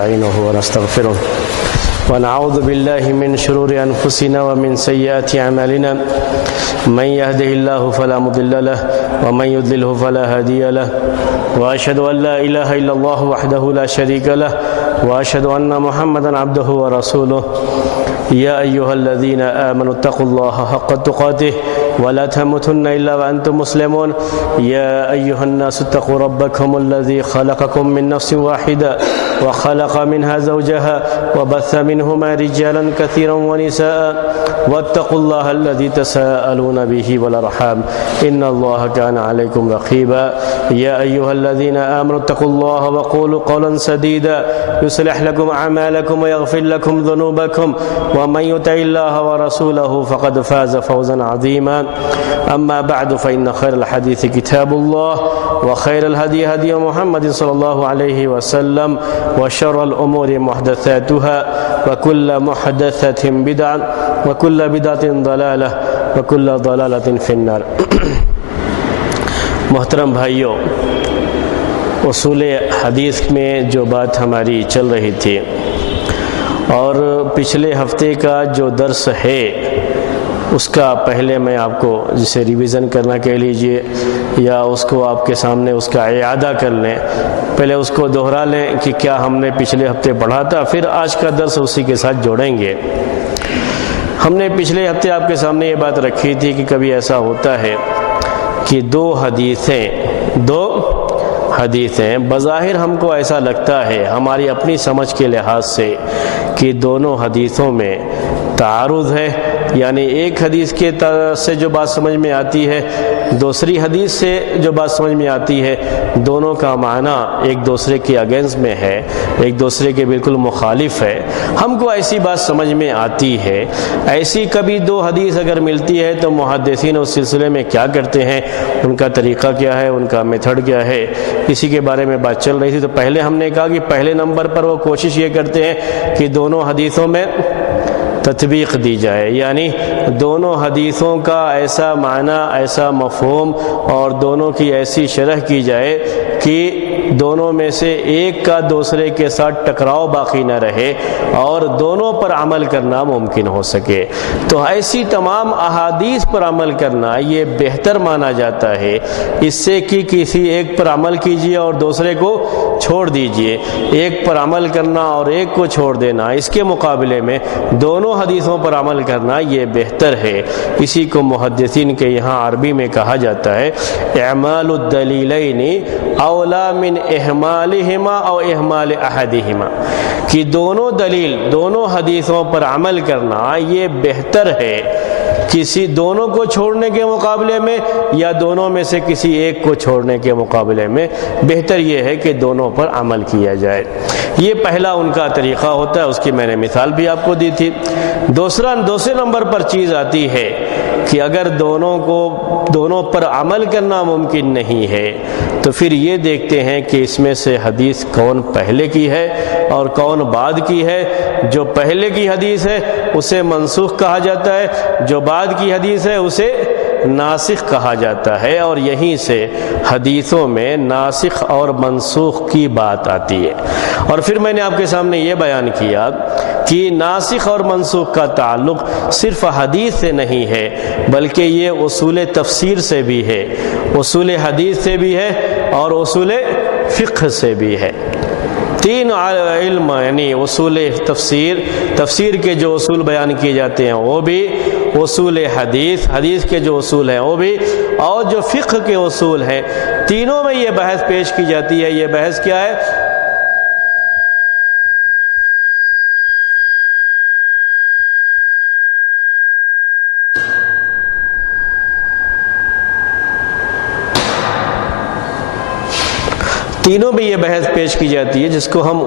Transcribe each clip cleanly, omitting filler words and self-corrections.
نستعينه ونستغفره ونعوذ بالله من شرور أنفسنا ومن سيئات أعمالنا من يهده الله فلا مضل له ومن يضلله فلا هادي له وأشهد أن لا إله إلا الله وحده لا شريك له وأشهد أن محمدا عبده ورسوله يا أيها الذين آمنوا اتقوا الله حق تقاته ولا تموتن إلا وأنتم مسلمون يا أيها الناس اتقوا ربكم الذي خلقكم من نفس واحدة وخلق منها زوجها وبث منهما رجالا كثيرا ونساء واتقوا الله الذي تساءلون به والأرحام إن الله كان عليكم رقيبا يا أيها الذين آمنوا اتقوا الله وقولوا قولا سديدا يصلح لكم أعمالكم ويغفر لكم ذنوبكم ومن يطع الله ورسوله فقد فاز فوزا عظيما أما بعد فإن خير الحديث كتاب الله وخير الهدي هدي محمد صلى الله عليه وسلم وشر الأمور محدثاتها وكل محدثة بدعة وكل بدعة ضلالة وكل ضلالة في النار. محترم بھائیوں، اصول حدیث میں جو بات ہماری چل رہی تھی اور پچھلے ہفتے کا جو درس ہے اس کا پہلے میں آپ کو جسے ریویژن کرنا کہہ لیجئے یا اس کو آپ کے سامنے اس کا اعادہ کر لیں، پہلے اس کو دوہرا لیں کہ کیا ہم نے پچھلے ہفتے پڑھا تھا، پھر آج کا درس اسی کے ساتھ جوڑیں گے. ہم نے پچھلے ہفتے آپ کے سامنے یہ بات رکھی تھی کہ کبھی ایسا ہوتا ہے کہ دو حدیثیں بظاہر ہم کو ایسا لگتا ہے ہماری اپنی سمجھ کے لحاظ سے کہ دونوں حدیثوں میں تعارض ہے، یعنی ایک حدیث کے سے جو بات سمجھ میں آتی ہے دوسری حدیث سے جو بات سمجھ میں آتی ہے دونوں کا معنی ایک دوسرے کے اگینسٹ میں ہے، ایک دوسرے کے بالکل مخالف ہے. ہم کو ایسی بات سمجھ میں آتی ہے. ایسی کبھی دو حدیث اگر ملتی ہے تو محدثین اس سلسلے میں کیا کرتے ہیں، ان کا طریقہ کیا ہے، ان کا میتھڈ کیا ہے، اسی کے بارے میں بات چل رہی تھی. تو پہلے ہم نے کہا کہ پہلے نمبر پر وہ کوشش یہ کرتے ہیں کہ دونوں حدیثوں میں تطبیق دی جائے، یعنی دونوں حدیثوں کا ایسا معنی، ایسا مفہوم اور دونوں کی ایسی شرح کی جائے کہ دونوں میں سے ایک کا دوسرے کے ساتھ ٹکراؤ باقی نہ رہے اور دونوں پر عمل کرنا ممکن ہو سکے. تو ایسی تمام احادیث پر عمل کرنا یہ بہتر مانا جاتا ہے اس سے کہ کسی ایک پر عمل کیجیے اور دوسرے کو چھوڑ دیجیے. ایک پر عمل کرنا اور ایک کو چھوڑ دینا، اس کے مقابلے میں دونوں حدیثوں پر عمل کرنا یہ بہتر ہے. اسی کو محدثین کے یہاں عربی میں کہا جاتا ہے اعمال الدلیلین اولا من احمالہما او احمال احدہما، کہ دونوں دلیل، دونوں حدیثوں پر عمل کرنا یہ بہتر ہے کسی دونوں کو چھوڑنے کے مقابلے میں یا دونوں میں سے کسی ایک کو چھوڑنے کے مقابلے میں. بہتر یہ ہے کہ دونوں پر عمل کیا جائے. یہ پہلا ان کا طریقہ ہوتا ہے، اس کی میں نے مثال بھی آپ کو دی تھی. دوسرے نمبر پر چیز آتی ہے کہ اگر دونوں پر عمل کرنا ممکن نہیں ہے تو پھر یہ دیکھتے ہیں کہ اس میں سے حدیث کون پہلے کی ہے اور کون بعد کی ہے. جو پہلے کی حدیث ہے اسے منسوخ کہا جاتا ہے، جو بعد کی حدیث ہے اسے ناسخ کہا جاتا ہے. اور یہیں سے حدیثوں میں ناسخ اور منسوخ کی بات آتی ہے. اور پھر میں نے آپ کے سامنے یہ بیان کیا کہ ناسخ اور منسوخ کا تعلق صرف حدیث سے نہیں ہے بلکہ یہ اصول تفسیر سے بھی ہے، اصول حدیث سے بھی ہے اور اصول فقہ سے بھی ہے. تین علم، یعنی اصول تفسیر کے جو اصول بیان کیے جاتے ہیں وہ بھی، اصول حدیث کے جو اصول ہیں وہ بھی، اور جو فقہ کے اصول ہیں، تینوں میں یہ بحث پیش کی جاتی ہے. یہ بحث کیا ہے؟ تینوں میں یہ بحث پیش کی جاتی ہے جس کو ہم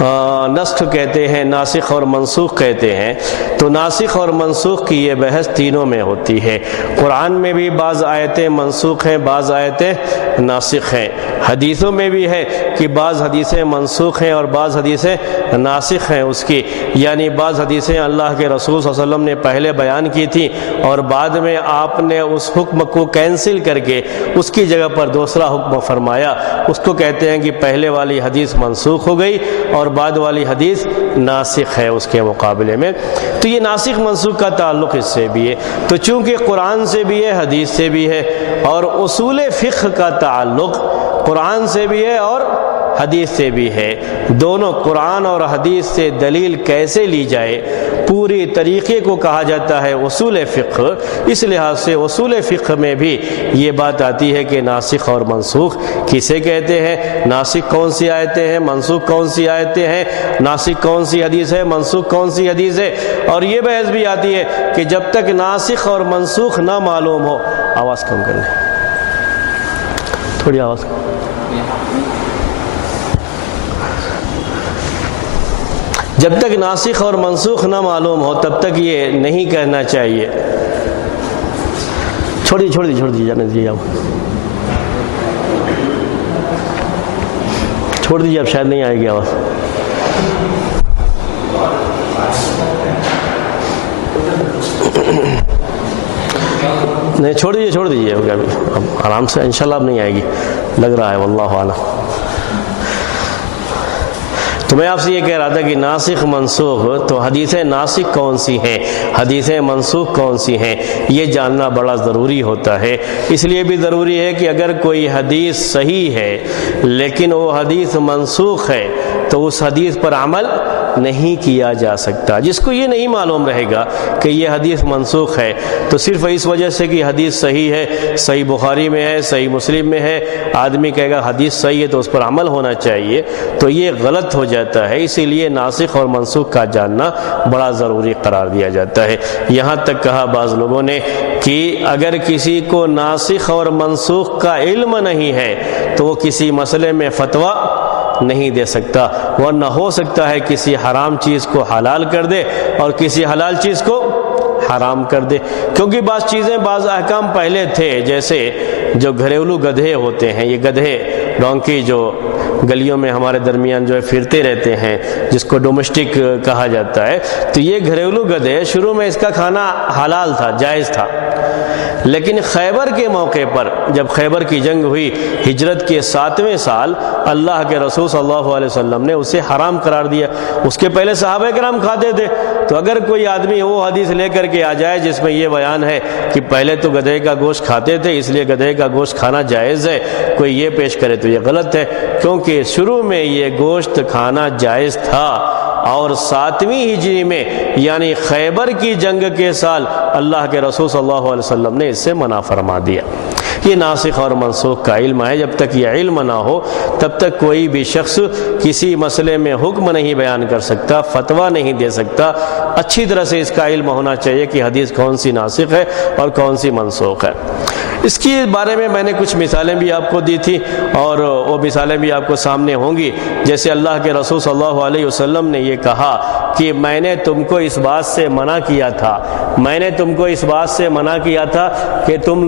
نسخ کہتے ہیں، ناسخ اور منسوخ کہتے ہیں، تو ناسخ اور منسوخ کی یہ بحث تینوں میں ہوتی ہے۔ قرآن میں بھی بعض آیتیں منسوخ ہیں، بعض آیتیں ناسخ ہیں، حدیثوں میں بھی ہے کہ بعض حدیثیں منسوخ ہیں اور بعض حدیثیں ناسخ ہیں اس کی، یعنی بعض حدیثیں اللہ کے رسول صلی اللہ علیہ وسلم نے پہلے بیان کی تھی اور بعد میں آپ نے اس حکم کو کینسل کر کے اس کی جگہ پر دوسرا حکم فرمایا، اس کو کہتے ہیں کہ پہلے والی حدیث منسوخ ہو گئی اور بعد والی حدیث ناسخ ہے اس کے مقابلے میں۔ تو یہ ناسخ منسوخ کا تعلق اس سے بھی ہے، تو چونکہ قرآن سے بھی ہے، حدیث سے بھی ہے، اور اصول فقہ کا تعلق قرآن سے بھی ہے اور حدیث سے بھی ہے۔ دونوں قرآن اور حدیث سے دلیل کیسے لی جائے، پوری طریقے کو کہا جاتا ہے اصول فقہ۔ اس لحاظ سے اصول فقہ میں بھی یہ بات آتی ہے کہ ناسخ اور منسوخ کسے کہتے ہیں، ناسخ کون سی آیتیں ہیں، منسوخ کون سی آیتیں ہیں، ناسخ کون سی حدیث ہے، منسوخ کون سی حدیث ہے۔ اور یہ بحث بھی آتی ہے کہ جب تک ناسخ اور منسوخ نہ معلوم ہو، آواز کم کر لیں، تھوڑی آواز کم، جب تک ناسخ اور منسوخ نہ معلوم ہو تب تک یہ نہیں کہنا چاہیے۔ چھوڑ دیجیے جانے دیجیے، آپ چھوڑ دیجیے، اب شاید نہیں آئے گی آواز۔ نہیں، چھوڑ دیجیے ابھی آرام سے، انشاءاللہ اب نہیں آئے گی لگ رہا ہے، واللہ اعلم۔ تو میں آپ سے یہ کہہ رہا تھا کہ ناسخ منسوخ، تو حدیثیں ناسخ کون سی ہیں، حدیثیں منسوخ کون سی ہیں، یہ جاننا بڑا ضروری ہوتا ہے۔ اس لیے بھی ضروری ہے کہ اگر کوئی حدیث صحیح ہے لیکن وہ حدیث منسوخ ہے تو اس حدیث پر عمل نہیں کیا جا سکتا۔ جس کو یہ نہیں معلوم رہے گا کہ یہ حدیث منسوخ ہے، تو صرف اس وجہ سے کہ حدیث صحیح ہے، صحیح بخاری میں ہے، صحیح مسلم میں ہے، آدمی کہے گا حدیث صحیح ہے تو اس پر عمل ہونا چاہیے، تو یہ غلط ہو جاتا ہے۔ اسی لیے ناسخ اور منسوخ کا جاننا بڑا ضروری قرار دیا جاتا ہے۔ یہاں تک کہا بعض لوگوں نے کہ اگر کسی کو ناسخ اور منسوخ کا علم نہیں ہے تو وہ کسی مسئلے میں فتویٰ نہیں دے سکتا، ورنہ ہو سکتا ہے کسی حرام چیز کو حلال کر دے اور کسی حلال چیز کو حرام کر دے، کیونکہ بعض چیزیں، بعض احکام پہلے تھے، جیسے جو گھریلو گدھے ہوتے ہیں، یہ گدھے ڈونکی جو گلیوں میں ہمارے درمیان جو ہے پھرتے رہتے ہیں، جس کو ڈومیسٹک کہا جاتا ہے، تو یہ گھریلو گدھے شروع میں اس کا کھانا حلال تھا، جائز تھا، لیکن خیبر کے موقع پر جب خیبر کی جنگ ہوئی ہجرت کے 7ویں سال، اللہ کے رسول صلی اللہ علیہ وسلم نے اسے حرام قرار دیا۔ اس کے پہلے صحابہ کرام کھاتے تھے، تو اگر کوئی آدمی وہ حدیث لے کر کے آ جائے جس میں یہ بیان ہے کہ پہلے تو گدھے کا گوشت کھاتے تھے اس لیے گدھے کا گوشت کھانا جائز ہے، کوئی یہ پیش کرے تو یہ غلط ہے، کیونکہ شروع میں یہ گوشت کھانا جائز تھا، اور 7ویں ہجری میں یعنی خیبر کی جنگ کے سال اللہ کے رسول صلی اللہ علیہ وسلم نے اس سے منع فرما دیا۔ یہ ناسخ اور منسوخ کا علم ہے، جب تک یہ علم نہ ہو تب تک کوئی بھی شخص کسی مسئلے میں حکم نہیں بیان کر سکتا، فتویٰ نہیں دے سکتا۔ اچھی طرح سے اس کا علم ہونا چاہیے کہ حدیث کون سی ناسخ ہے اور کون سی منسوخ ہے۔ اس کے بارے میں نے کچھ مثالیں بھی آپ کو دی تھی اور وہ مثالیں بھی آپ کو سامنے ہوں گی، جیسے اللہ کے رسول صلی اللہ علیہ وسلم نے یہ کہا کہ میں نے تم کو اس بات سے منع کیا تھا، میں نے تم کو اس بات سے منع کیا تھا کہ تم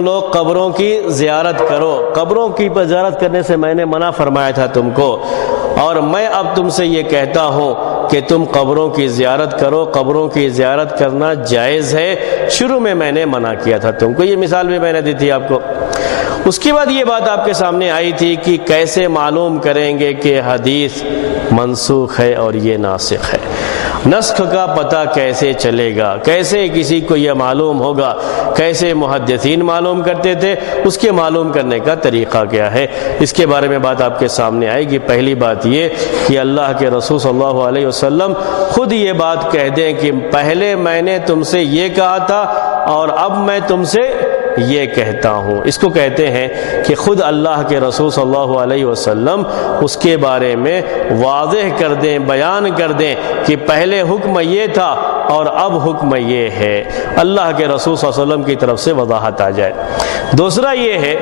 لوگ قبروں کی زیارت کرو، قبروں کی زیارت کرنے سے میں نے منع فرمایا تھا تم کو، اور میں اب تم سے یہ کہتا ہوں کہ تم قبروں کی زیارت کرو، قبروں کی زیارت کرنا جائز ہے، شروع میں نے منع کیا تھا تم کو۔ یہ مثال بھی میں نے دی تھی آپ کو۔ اس کے بعد یہ بات آپ کے سامنے آئی تھی کہ کیسے معلوم کریں گے کہ حدیث منسوخ ہے اور یہ ناسخ ہے، نسخ کا پتہ کیسے چلے گا، کیسے کسی کو یہ معلوم ہوگا، کیسے محدثین معلوم کرتے تھے، اس کے معلوم کرنے کا طریقہ کیا ہے، اس کے بارے میں بات آپ کے سامنے آئے گی۔ پہلی بات یہ کہ اللہ کے رسول صلی اللہ علیہ وسلم خود یہ بات کہہ دیں کہ پہلے میں نے تم سے یہ کہا تھا اور اب میں تم سے یہ کہتا ہوں، اس کو کہتے ہیں کہ خود اللہ کے رسول صلی اللہ علیہ وسلم اس کے بارے میں واضح کر دیں، بیان کر دیں کہ پہلے حکم یہ تھا اور اب حکم یہ ہے، اللہ کے رسول صلی اللہ علیہ وسلم کی طرف سے وضاحت آ جائے۔ دوسرا یہ ہے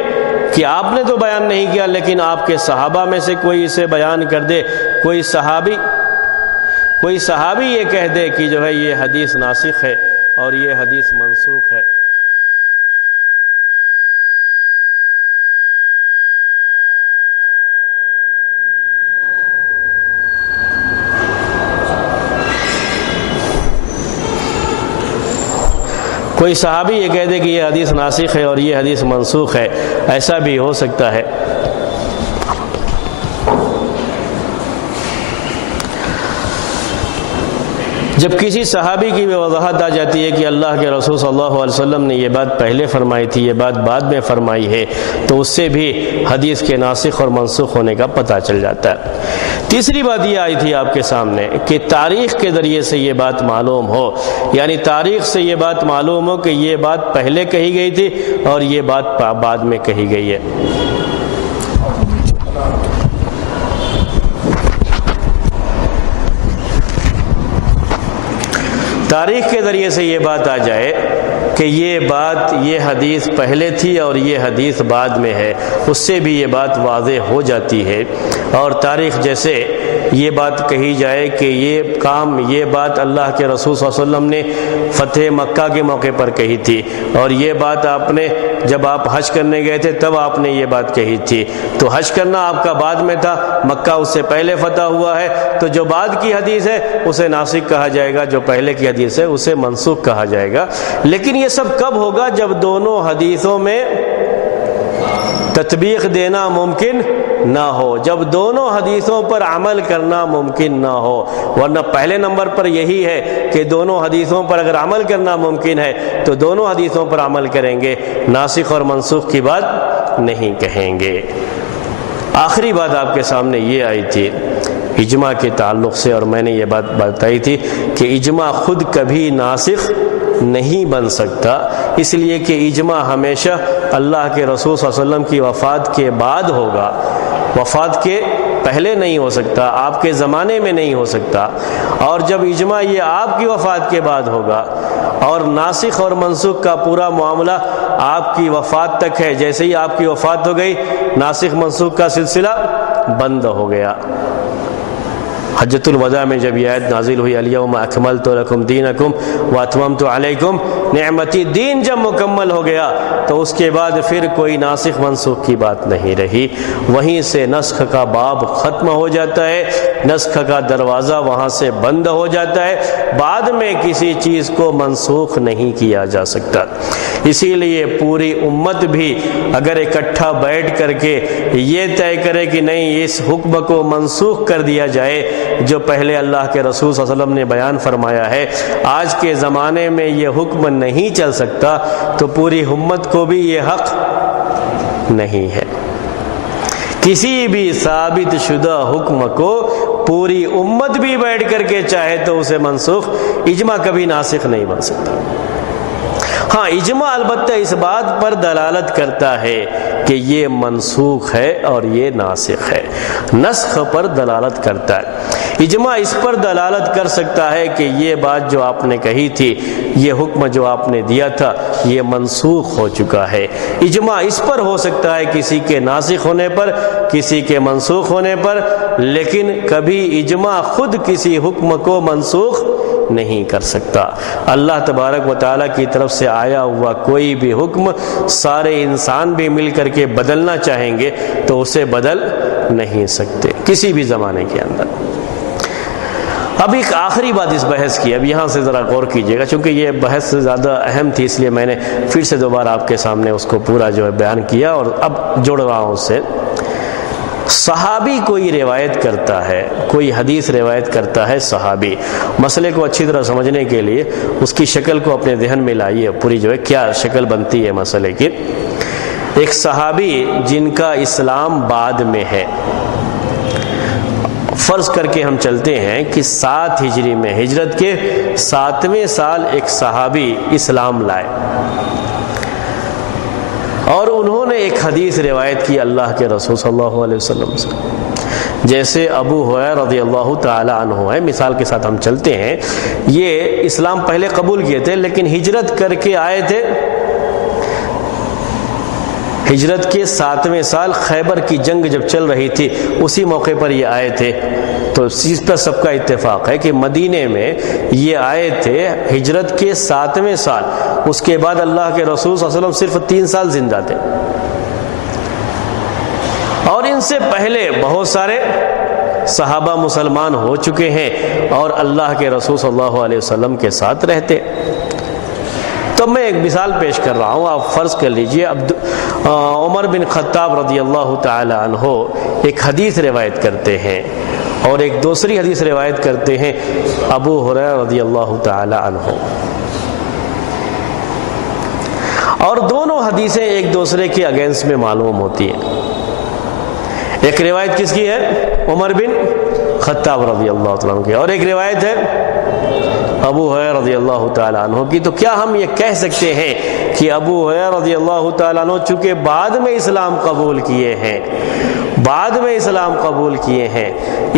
کہ آپ نے تو بیان نہیں کیا لیکن آپ کے صحابہ میں سے کوئی اسے بیان کر دے، کوئی صحابی یہ کہہ دے کہ جو ہے یہ حدیث ناسخ ہے اور یہ حدیث منسوخ ہے۔ کوئی صحابی یہ کہہ دے کہ یہ حدیث ناسخ ہے اور یہ حدیث منسوخ ہے، ایسا بھی ہو سکتا ہے۔ جب کسی صحابی کی وضاحت آ جاتی ہے کہ اللہ کے رسول صلی اللہ علیہ وسلم نے یہ بات پہلے فرمائی تھی، یہ بات بعد میں فرمائی ہے، تو اس سے بھی حدیث کے ناسخ اور منسوخ ہونے کا پتہ چل جاتا ہے۔ تیسری بات یہ آئی تھی آپ کے سامنے کہ تاریخ کے ذریعے سے یہ بات معلوم ہو، یعنی تاریخ سے یہ بات معلوم ہو کہ یہ بات پہلے کہی گئی تھی اور یہ بات بعد میں کہی گئی ہے۔ تاریخ کے ذریعے سے یہ بات آ جائے کہ یہ حدیث پہلے تھی اور یہ حدیث بعد میں ہے، اس سے بھی یہ بات واضح ہو جاتی ہے۔ اور تاریخ جیسے یہ بات کہی جائے کہ یہ بات اللہ کے رسول صلی اللہ علیہ وسلم نے فتح مکہ کے موقع پر کہی تھی، اور یہ بات جب آپ حج کرنے گئے تھے تب آپ نے یہ بات کہی تھی، تو حج کرنا آپ کا بعد میں تھا، مکہ اس سے پہلے فتح ہوا ہے، تو جو بعد کی حدیث ہے اسے ناسخ کہا جائے گا، جو پہلے کی حدیث ہے اسے منسوخ کہا جائے گا۔ لیکن یہ سب کب ہوگا؟ جب دونوں حدیثوں میں تطبیق دینا ممکن نہ ہو، جب دونوں حدیثوں پر عمل کرنا ممکن نہ ہو، ورنہ پہلے نمبر پر یہی ہے کہ دونوں حدیثوں پر اگر عمل کرنا ممکن ہے تو دونوں حدیثوں پر عمل کریں گے، ناسخ اور منسوخ کی بات نہیں کہیں گے۔ آخری بات آپ کے سامنے یہ آئی تھی اجماع کے تعلق سے، اور میں نے یہ بات بتائی تھی کہ اجماع خود کبھی ناسخ نہیں بن سکتا، اس لیے کہ اجماع ہمیشہ اللہ کے رسول صلی اللہ علیہ وسلم کی وفات کے بعد ہوگا، وفات کے پہلے نہیں ہو سکتا، آپ کے زمانے میں نہیں ہو سکتا۔ اور جب اجماع یہ آپ کی وفات کے بعد ہوگا اور ناسخ اور منسوخ کا پورا معاملہ آپ کی وفات تک ہے، جیسے ہی آپ کی وفات ہو گئی ناسخ منسوخ کا سلسلہ بند ہو گیا۔ حجۃ الوداع میں جب یہ آیت نازل ہوئی الیوم اکملت لکم دینکم واتممت علیکم نعمتی، دین جب مکمل ہو گیا تو اس کے بعد پھر کوئی ناسخ منسوخ کی بات نہیں رہی، وہیں سے نسخ کا باب ختم ہو جاتا ہے، نسخ کا دروازہ وہاں سے بند ہو جاتا ہے، بعد میں کسی چیز کو منسوخ نہیں کیا جا سکتا۔ اسی لیے پوری امت بھی اگر اکٹھا بیٹھ کر کے یہ طے کرے کہ نہیں اس حکم کو منسوخ کر دیا جائے جو پہلے اللہ کے رسول صلی اللہ علیہ وسلم نے بیان فرمایا ہے، آج کے زمانے میں یہ حکم نہیں چل سکتا، تو پوری امت کو بھی یہ حق نہیں ہے۔ کسی بھی ثابت شدہ حکم کو پوری امت بھی بیٹھ کر کے چاہے تو اسے منسوخ، اجماع کبھی ناسخ نہیں بن سکتا۔ ہاں اجماع البتہ اس بات پر دلالت کرتا ہے کہ یہ منسوخ ہے اور یہ ناسخ ہے، نسخ پر دلالت کرتا ہے۔ اجماع اس پر دلالت کر سکتا ہے کہ یہ بات جو آپ نے کہی تھی، یہ حکم جو آپ نے دیا تھا یہ منسوخ ہو چکا ہے۔ اجماع اس پر ہو سکتا ہے کسی کے ناسخ ہونے پر، کسی کے منسوخ ہونے پر، لیکن کبھی اجماع خود کسی حکم کو منسوخ نہیں کر سکتا۔ اللہ تبارک و تعالیٰ کی طرف سے آیا ہوا کوئی بھی حکم سارے انسان بھی مل کر کے بدلنا چاہیں گے تو اسے بدل نہیں سکتے کسی بھی زمانے کے اندر۔ اب ایک آخری بات اس بحث کی، اب یہاں سے ذرا غور کیجئے گا، چونکہ یہ بحث زیادہ اہم تھی اس لیے میں نے پھر سے دوبارہ آپ کے سامنے اس کو پورا جو ہے بیان کیا اور اب جوڑ رہا ہوں اس سے۔ صحابی کوئی روایت کرتا ہے، کوئی حدیث روایت کرتا ہے صحابی، مسئلے کو اچھی طرح سمجھنے کے لیے اس کی شکل کو اپنے ذہن میں لائیے، پوری جو ہے کیا شکل بنتی ہے مسئلے کی۔ ایک صحابی جن کا اسلام بعد میں ہے، فرض کر کے ہم چلتے ہیں کہ 7 ہجری میں ہجرت کے 7ویں سال ایک صحابی اسلام لائے اور انہوں نے ایک حدیث روایت کی اللہ کے رسول صلی اللہ علیہ وسلم سے، جیسے ابو ہریرہ رضی اللہ تعالی عنہ ہے، مثال کے ساتھ ہم چلتے ہیں، یہ اسلام پہلے قبول کیے تھے لیکن ہجرت کر کے آئے تھے، ہجرت کے 7ویں سال خیبر کی جنگ جب چل رہی تھی اسی موقع پر یہ آئے تھے. تو اس چیز پر سب کا اتفاق ہے کہ مدینے میں یہ آئے تھے ہجرت کے 7ویں سال. اس کے بعد اللہ کے رسول صلی اللہ علیہ وسلم صرف 3 سال زندہ تھے، اور ان سے پہلے بہت سارے صحابہ مسلمان ہو چکے ہیں اور اللہ کے رسول صلی اللہ علیہ وسلم کے ساتھ رہتے. تو میں ایک مثال پیش کر رہا ہوں. آپ فرض کر لیجئے عمر بن خطاب رضی اللہ تعالی عنہ ایک حدیث روایت کرتے ہیں اور ایک دوسری حدیث روایت کرتے ہیں ابو ہریرہ رضی اللہ تعالی عنہ، اور دونوں حدیثیں ایک دوسرے کے اگینسٹ میں معلوم ہوتی ہیں. ایک روایت کس کی ہے؟ عمر بن خطاب رضی اللہ تعالیٰ عنہ کی، اور ایک روایت ہے ابو ہریرہ رضی اللہ تعالیٰ عنہ کی. تو کیا ہم یہ کہہ سکتے ہیں کہ ابو ہریرہ رضی اللہ تعالیٰ عنہ چونکہ بعد میں اسلام قبول کیے ہیں،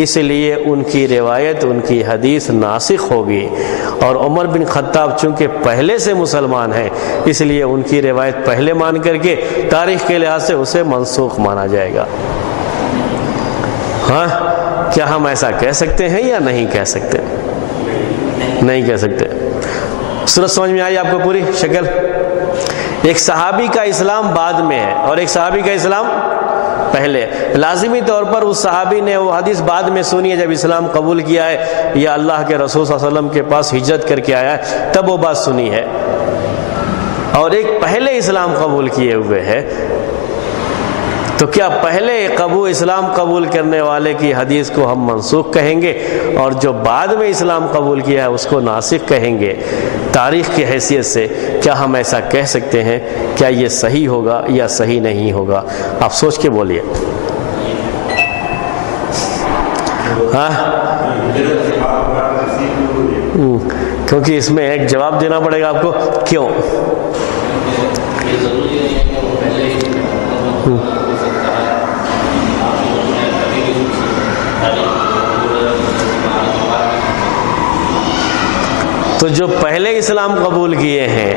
اس لیے ان کی روایت، ان کی حدیث ناسخ ہوگی، اور عمر بن خطاب چونکہ پہلے سے مسلمان ہیں اس لیے ان کی روایت پہلے مان کر کے تاریخ کے لحاظ سے اسے منسوخ مانا جائے گا؟ ہاں، کیا ہم ایسا کہہ سکتے ہیں یا نہیں کہہ سکتے؟ نہیں کہہ سکتے. صورت سمجھ میں آئی آپ کو پوری شکل؟ ایک صحابی کا اسلام بعد میں ہے اور ایک صحابی کا اسلام پہلے. لازمی طور پر اس صحابی نے وہ حدیث بعد میں سنی ہے جب اسلام قبول کیا ہے یا اللہ کے رسول صلی اللہ علیہ وسلم کے پاس ہجرت کر کے آیا ہے تب وہ بات سنی ہے، اور ایک پہلے اسلام قبول کیے ہوئے ہے. تو کیا پہلے اسلام قبول کرنے والے کی حدیث کو ہم منسوخ کہیں گے اور جو بعد میں اسلام قبول کیا ہے اس کو ناسخ کہیں گے؟ تاریخ کی حیثیت سے کیا ہم ایسا کہہ سکتے ہیں؟ کیا یہ صحیح ہوگا یا صحیح نہیں ہوگا؟ آپ سوچ کے بولیے. ہاں، کیونکہ اس میں ایک جواب دینا پڑے گا آپ کو. کیوں؟ تو جو پہلے اسلام قبول کیے ہیں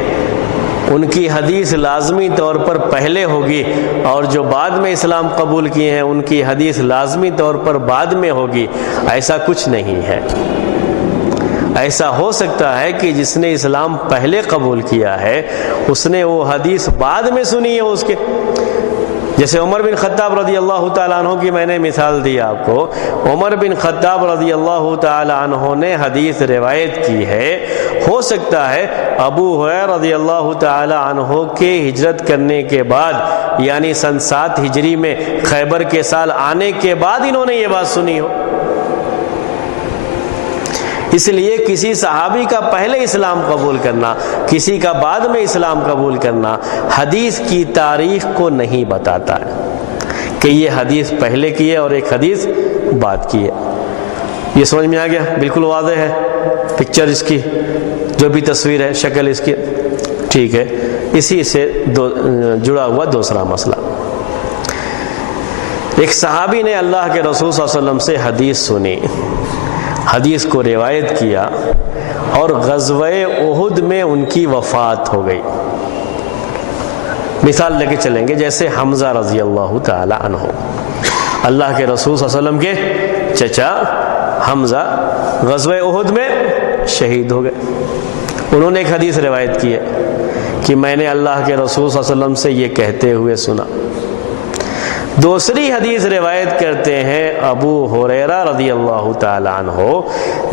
ان کی حدیث لازمی طور پر پہلے ہوگی، اور جو بعد میں اسلام قبول کیے ہیں ان کی حدیث لازمی طور پر بعد میں ہوگی. ایسا کچھ نہیں ہے. ایسا ہو سکتا ہے کہ جس نے اسلام پہلے قبول کیا ہے اس نے وہ حدیث بعد میں سنی ہے اس کے. جیسے عمر بن خطاب رضی اللہ تعالیٰ عنہ کی میں نے مثال دی آپ کو. عمر بن خطاب رضی اللہ تعالیٰ عنہ نے حدیث روایت کی ہے. ہو سکتا ہے ابو ہریرہ رضی اللہ تعالیٰ عنہ کے ہجرت کرنے کے بعد یعنی سن 7 ہجری میں خیبر کے سال آنے کے بعد انہوں نے یہ بات سنی ہو. اس لیے کسی صحابی کا پہلے اسلام قبول کرنا، کسی کا بعد میں اسلام قبول کرنا حدیث کی تاریخ کو نہیں بتاتا ہے کہ یہ حدیث پہلے کی ہے اور ایک حدیث بعد کی ہے. یہ سمجھ میں آ گیا؟ بالکل واضح ہے پکچر اس کی، جو بھی تصویر ہے، شکل اس کی. ٹھیک ہے. اسی سے جڑا ہوا دوسرا مسئلہ. ایک صحابی نے اللہ کے رسول صلی اللہ علیہ وسلم سے حدیث سنی، حدیث کو روایت کیا، اور غزوہ احد میں ان کی وفات ہو گئی. مثال لے کے چلیں گے، جیسے حمزہ رضی اللہ تعالی عنہ، اللہ کے رسول صلی اللہ علیہ وسلم کے چچا حمزہ غزوہ احد میں شہید ہو گئے. انہوں نے ایک حدیث روایت کی ہے کہ میں نے اللہ کے رسول صلی اللہ علیہ وسلم سے یہ کہتے ہوئے سنا. دوسری حدیث روایت کرتے ہیں ابو ہریرہ رضی اللہ تعالی عنہ،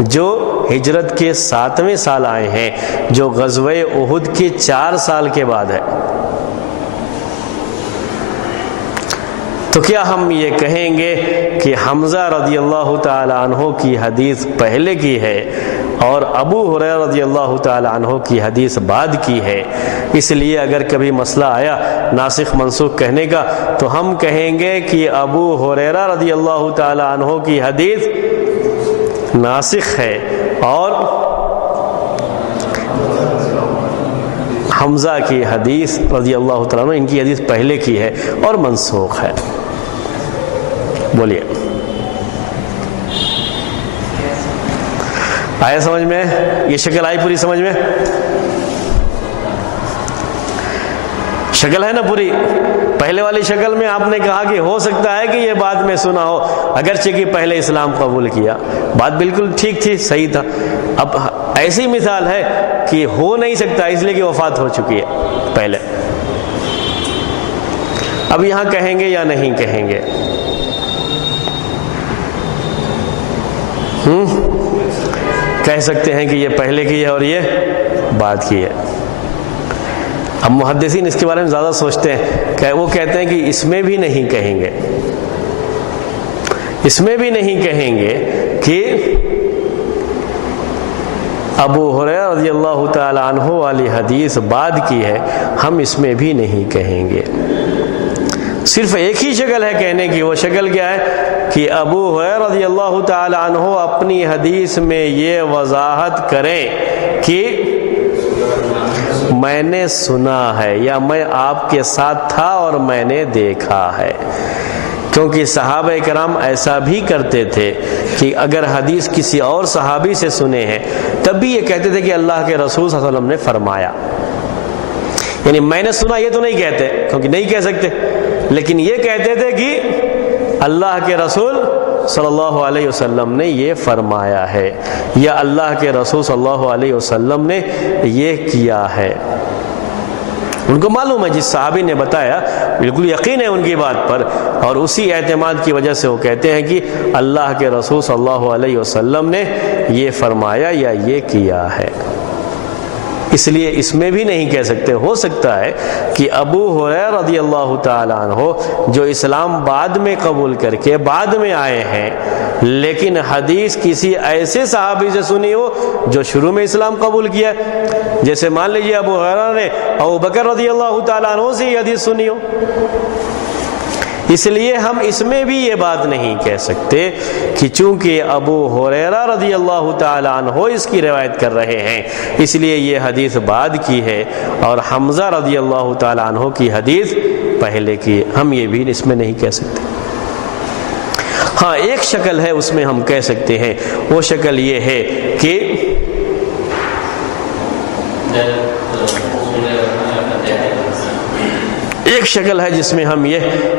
جو ہجرت کے 7ویں سال آئے ہیں، جو غزوہ احد کے 4 سال کے بعد ہے. تو کیا ہم یہ کہیں گے کہ حمزہ رضی اللہ تعالی عنہ کی حدیث پہلے کی ہے اور ابو ہریرہ رضی اللہ تعالی عنہ کی حدیث بعد کی ہے؟ اس لیے اگر کبھی مسئلہ آیا ناسخ منسوخ کہنے کا تو ہم کہیں گے کہ ابو ہریرہ رضی اللہ تعالی عنہ کی حدیث ناسخ ہے اور حمزہ کی حدیث رضی اللہ تعالیٰ عنہ ان کی حدیث پہلے کی ہے اور منسوخ ہے. بولیے، آیا سمجھ میں؟ یہ شکل آئی پوری سمجھ میں؟ شکل ہے نا پوری. پہلے والی شکل میں آپ نے کہا کہ ہو سکتا ہے کہ یہ بعد میں سنا ہو، اگرچہ کہ پہلے اسلام قبول کیا. بات بالکل ٹھیک تھی، صحیح تھا. اب ایسی مثال ہے کہ ہو نہیں سکتا اس لیے کہ وفات ہو چکی ہے پہلے. اب یہاں کہیں گے یا نہیں کہیں گے؟ کہہ سکتے ہیں کہ یہ پہلے کی ہے اور یہ بعد کی ہے. اب محدثین اس کے بارے میں زیادہ سوچتے ہیں کہ وہ کہتے ہیں کہ اس میں بھی نہیں کہیں گے، اس میں بھی نہیں کہیں گے کہ ابو ہریرہ رضی اللہ تعالی عنہ والی حدیث بعد کی ہے، ہم اس میں بھی نہیں کہیں گے. صرف ایک ہی شکل ہے کہنے کی. وہ شکل کیا ہے کہ ابو ہریرہ رضی اللہ تعالی عنہ اپنی حدیث میں یہ وضاحت کریں کہ میں نے سنا ہے یا میں آپ کے ساتھ تھا اور میں نے دیکھا ہے. کیونکہ صحابہ کرام ایسا بھی کرتے تھے کہ اگر حدیث کسی اور صحابی سے سنے ہیں تب بھی یہ کہتے تھے کہ اللہ کے رسول صلی اللہ علیہ وسلم نے فرمایا. یعنی میں نے سنا یہ تو نہیں کہتے کیونکہ نہیں کہہ سکتے، لیکن یہ کہتے تھے کہ اللہ کے رسول صلی اللہ علیہ وسلم نے یہ فرمایا ہے یا اللہ کے رسول صلی اللہ علیہ وسلم نے یہ کیا ہے. ان کو معلوم ہے جس صحابی نے بتایا بالکل یقین ہے ان کی بات پر، اور اسی اعتماد کی وجہ سے وہ کہتے ہیں کہ اللہ کے رسول صلی اللہ علیہ وسلم نے یہ فرمایا یا یہ کیا ہے. اس لیے اس میں بھی نہیں کہہ سکتے. ہو سکتا ہے کہ ابو ہریرہ رضی اللہ تعالیٰ عنہ جو اسلام بعد میں قبول کر کے بعد میں آئے ہیں لیکن حدیث کسی ایسے صحابی سے سنی ہو جو شروع میں اسلام قبول کیا. جیسے مان لیجیے ابو ہریرہ نے ابو بکر رضی اللہ تعالیٰ عنہ سے یہ حدیث سنی ہو. اس لیے ہم اس میں بھی یہ بات نہیں کہہ سکتے کہ چونکہ ابو ہریرہ رضی اللہ تعالیٰ عنہ اس کی روایت کر رہے ہیں اس لیے یہ حدیث بعد کی ہے اور حمزہ رضی اللہ تعالیٰ عنہ کی حدیث پہلے کی. ہم یہ بھی اس میں نہیں کہہ سکتے. ہاں ایک شکل ہے اس میں ہم کہہ سکتے ہیں، وہ شکل یہ ہے کہ ایک شکل ہے جس میں ہم یہ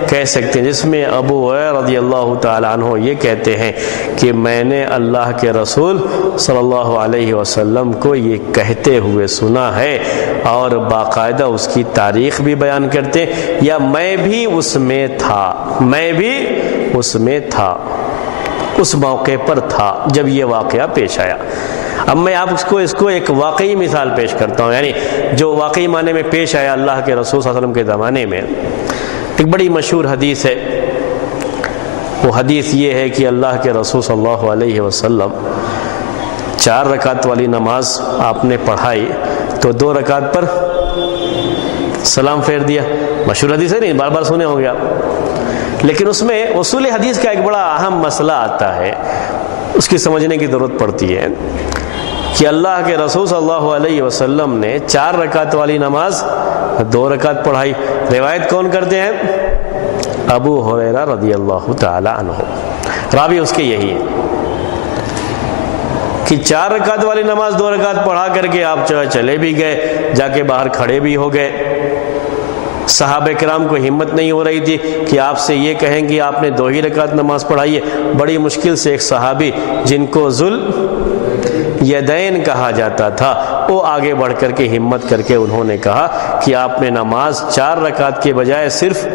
کہہ سکتے ہیں، جس میں ابو ہریرہ رضی اللہ تعالیٰ عنہ یہ کہتے ہیں کہ میں نے اللہ کے رسول صلی اللہ علیہ وسلم کو یہ کہتے ہوئے سنا ہے اور باقاعدہ اس کی تاریخ بھی بیان کرتے ہیں، یا میں بھی اس میں تھا، میں بھی اس میں تھا، اس موقع پر تھا جب یہ واقعہ پیش آیا. اب میں آپ اس کو ایک واقعی مثال پیش کرتا ہوں، یعنی جو واقعی معنی میں پیش آیا اللہ کے رسول صلی اللہ علیہ وسلم کے زمانے میں. ایک بڑی مشہور حدیث ہے. وہ حدیث یہ ہے کہ اللہ کے رسول صلی اللہ علیہ وسلم 4 رکعت والی نماز آپ نے پڑھائی تو 2 رکعت پر سلام پھیر دیا. مشہور حدیث ہے، نہیں بار بار سنے ہوں گے آپ، لیکن اس میں اصول حدیث کا ایک بڑا اہم مسئلہ آتا ہے، اس کی سمجھنے کی ضرورت پڑتی ہے کہ اللہ کے رسول صلی اللہ علیہ وسلم نے 4 رکعت والی نماز 2 رکعت پڑھائی. روایت کون کرتے ہیں؟ ابو ہریرہ رضی اللہ تعالی عنہ. راوی اس کے یہی ہے کہ 4 رکعت والی نماز 2 رکعت پڑھا کر کے آپ چلے بھی گئے، جا کے باہر کھڑے بھی ہو گئے. صحابہ کرام کو ہمت نہیں ہو رہی تھی کہ آپ سے یہ کہیں کہ آپ نے 2 ہی رکعت نماز پڑھائی ہے. بڑی مشکل سے ایک صحابی جن کو ذل یدین کہا جاتا تھا وہ آگے بڑھ کر کے ہمت کر کے انہوں نے کہا کہ آپ نے نماز 4 رکعت کے بجائے صرف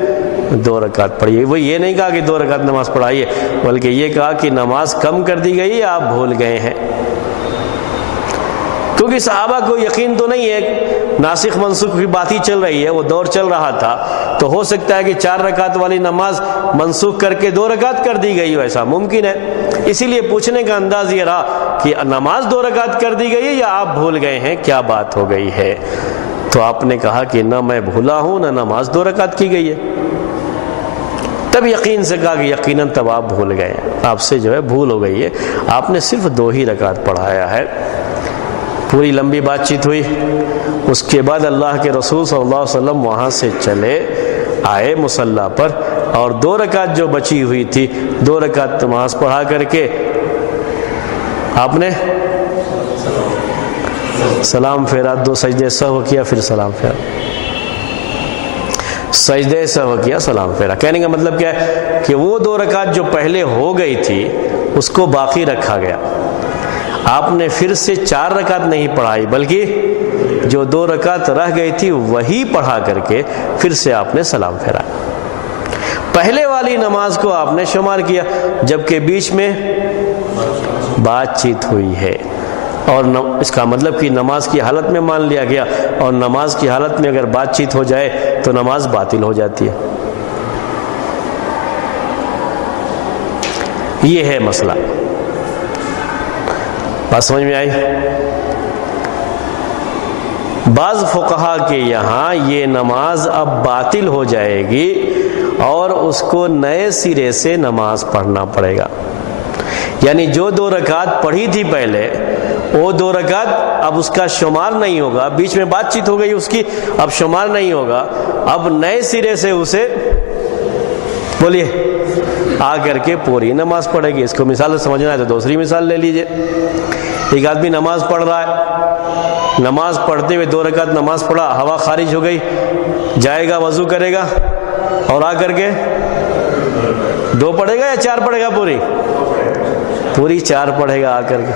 2 رکعت پڑھی ہے. وہ یہ نہیں کہا کہ 2 رکعت نماز پڑھائی ہے، بلکہ یہ کہا کہ نماز کم کر دی گئی، آپ بھول گئے ہیں. کیونکہ صحابہ کو یقین تو نہیں ہے، ناسخ منسوخ کی بات ہی چل رہی ہے، وہ دور چل رہا تھا، تو ہو سکتا ہے کہ 4 رکعت والی نماز منسوخ کر کے 2 رکعت کر دی گئی ہو، ایسا ممکن ہے. اسی لیے پوچھنے کا انداز یہ رہا کہ نماز 2 رکعت کر دی گئی ہے یا آپ بھول گئے ہیں، کیا بات ہو گئی ہے؟ تو آپ نے کہا کہ نہ میں بھولا ہوں نہ نماز 2 رکعت کی گئی ہے. تب یقین سے کہا کہ یقیناً تب آپ بھول گئے ہیں، آپ سے جو ہے بھول ہو گئی ہے، آپ نے صرف 2 ہی رکعت پڑھایا ہے. پوری لمبی بات چیت ہوئی. اس کے بعد اللہ کے رسول صلی اللہ علیہ وسلم وہاں سے چلے آئے مصلی پر، اور 2 رکعت جو بچی ہوئی تھی 2 رکعت نماز پڑھا کر کے آپ نے سلام پھیرا، 2 سجدے سہو کیا، پھر سلام پھیرا. سجدہ سہو کیا، سلام پھیرا۔ کہنے کا مطلب کیا ہے کہ وہ 2 رکعت جو پہلے ہو گئی تھی اس کو باقی رکھا گیا، آپ نے پھر سے 4 رکعت نہیں پڑھائی بلکہ جو 2 رکعت رہ گئی تھی وہی پڑھا کر کے پھر سے آپ نے سلام پھیرا۔ پہلے والی نماز کو آپ نے شمار کیا، جبکہ بیچ میں بات چیت ہوئی ہے، اور اس کا مطلب کہ نماز کی حالت میں مان لیا گیا، اور نماز کی حالت میں اگر بات چیت ہو جائے تو نماز باطل ہو جاتی ہے۔ یہ ہے مسئلہ، بات سمجھ میں آئی؟ بعض فقہا کے یہاں یہ نماز اب باطل ہو جائے گی اور اس کو نئے سرے سے نماز پڑھنا پڑے گا، یعنی جو 2 رکعت پڑھی تھی پہلے وہ 2 رکعت اب اس کا شمار نہیں ہوگا، بیچ میں بات چیت ہو گئی اس کی، اب شمار نہیں ہوگا، اب نئے سرے سے اسے بولیے آ کر کے پوری نماز پڑھے گی۔ اس کو مثال سے سمجھنا ہے تو دوسری مثال لے لیجئے۔ ایک آدمی نماز پڑھ رہا ہے، نماز پڑھتے ہوئے 2 رکعت نماز پڑھا، ہوا خارج ہو گئی، جائے گا وضو کرے گا اور آ کر کے 2 پڑھے گا یا 4 پڑھے گا؟ پوری 4 پڑھے گا آ کر کے۔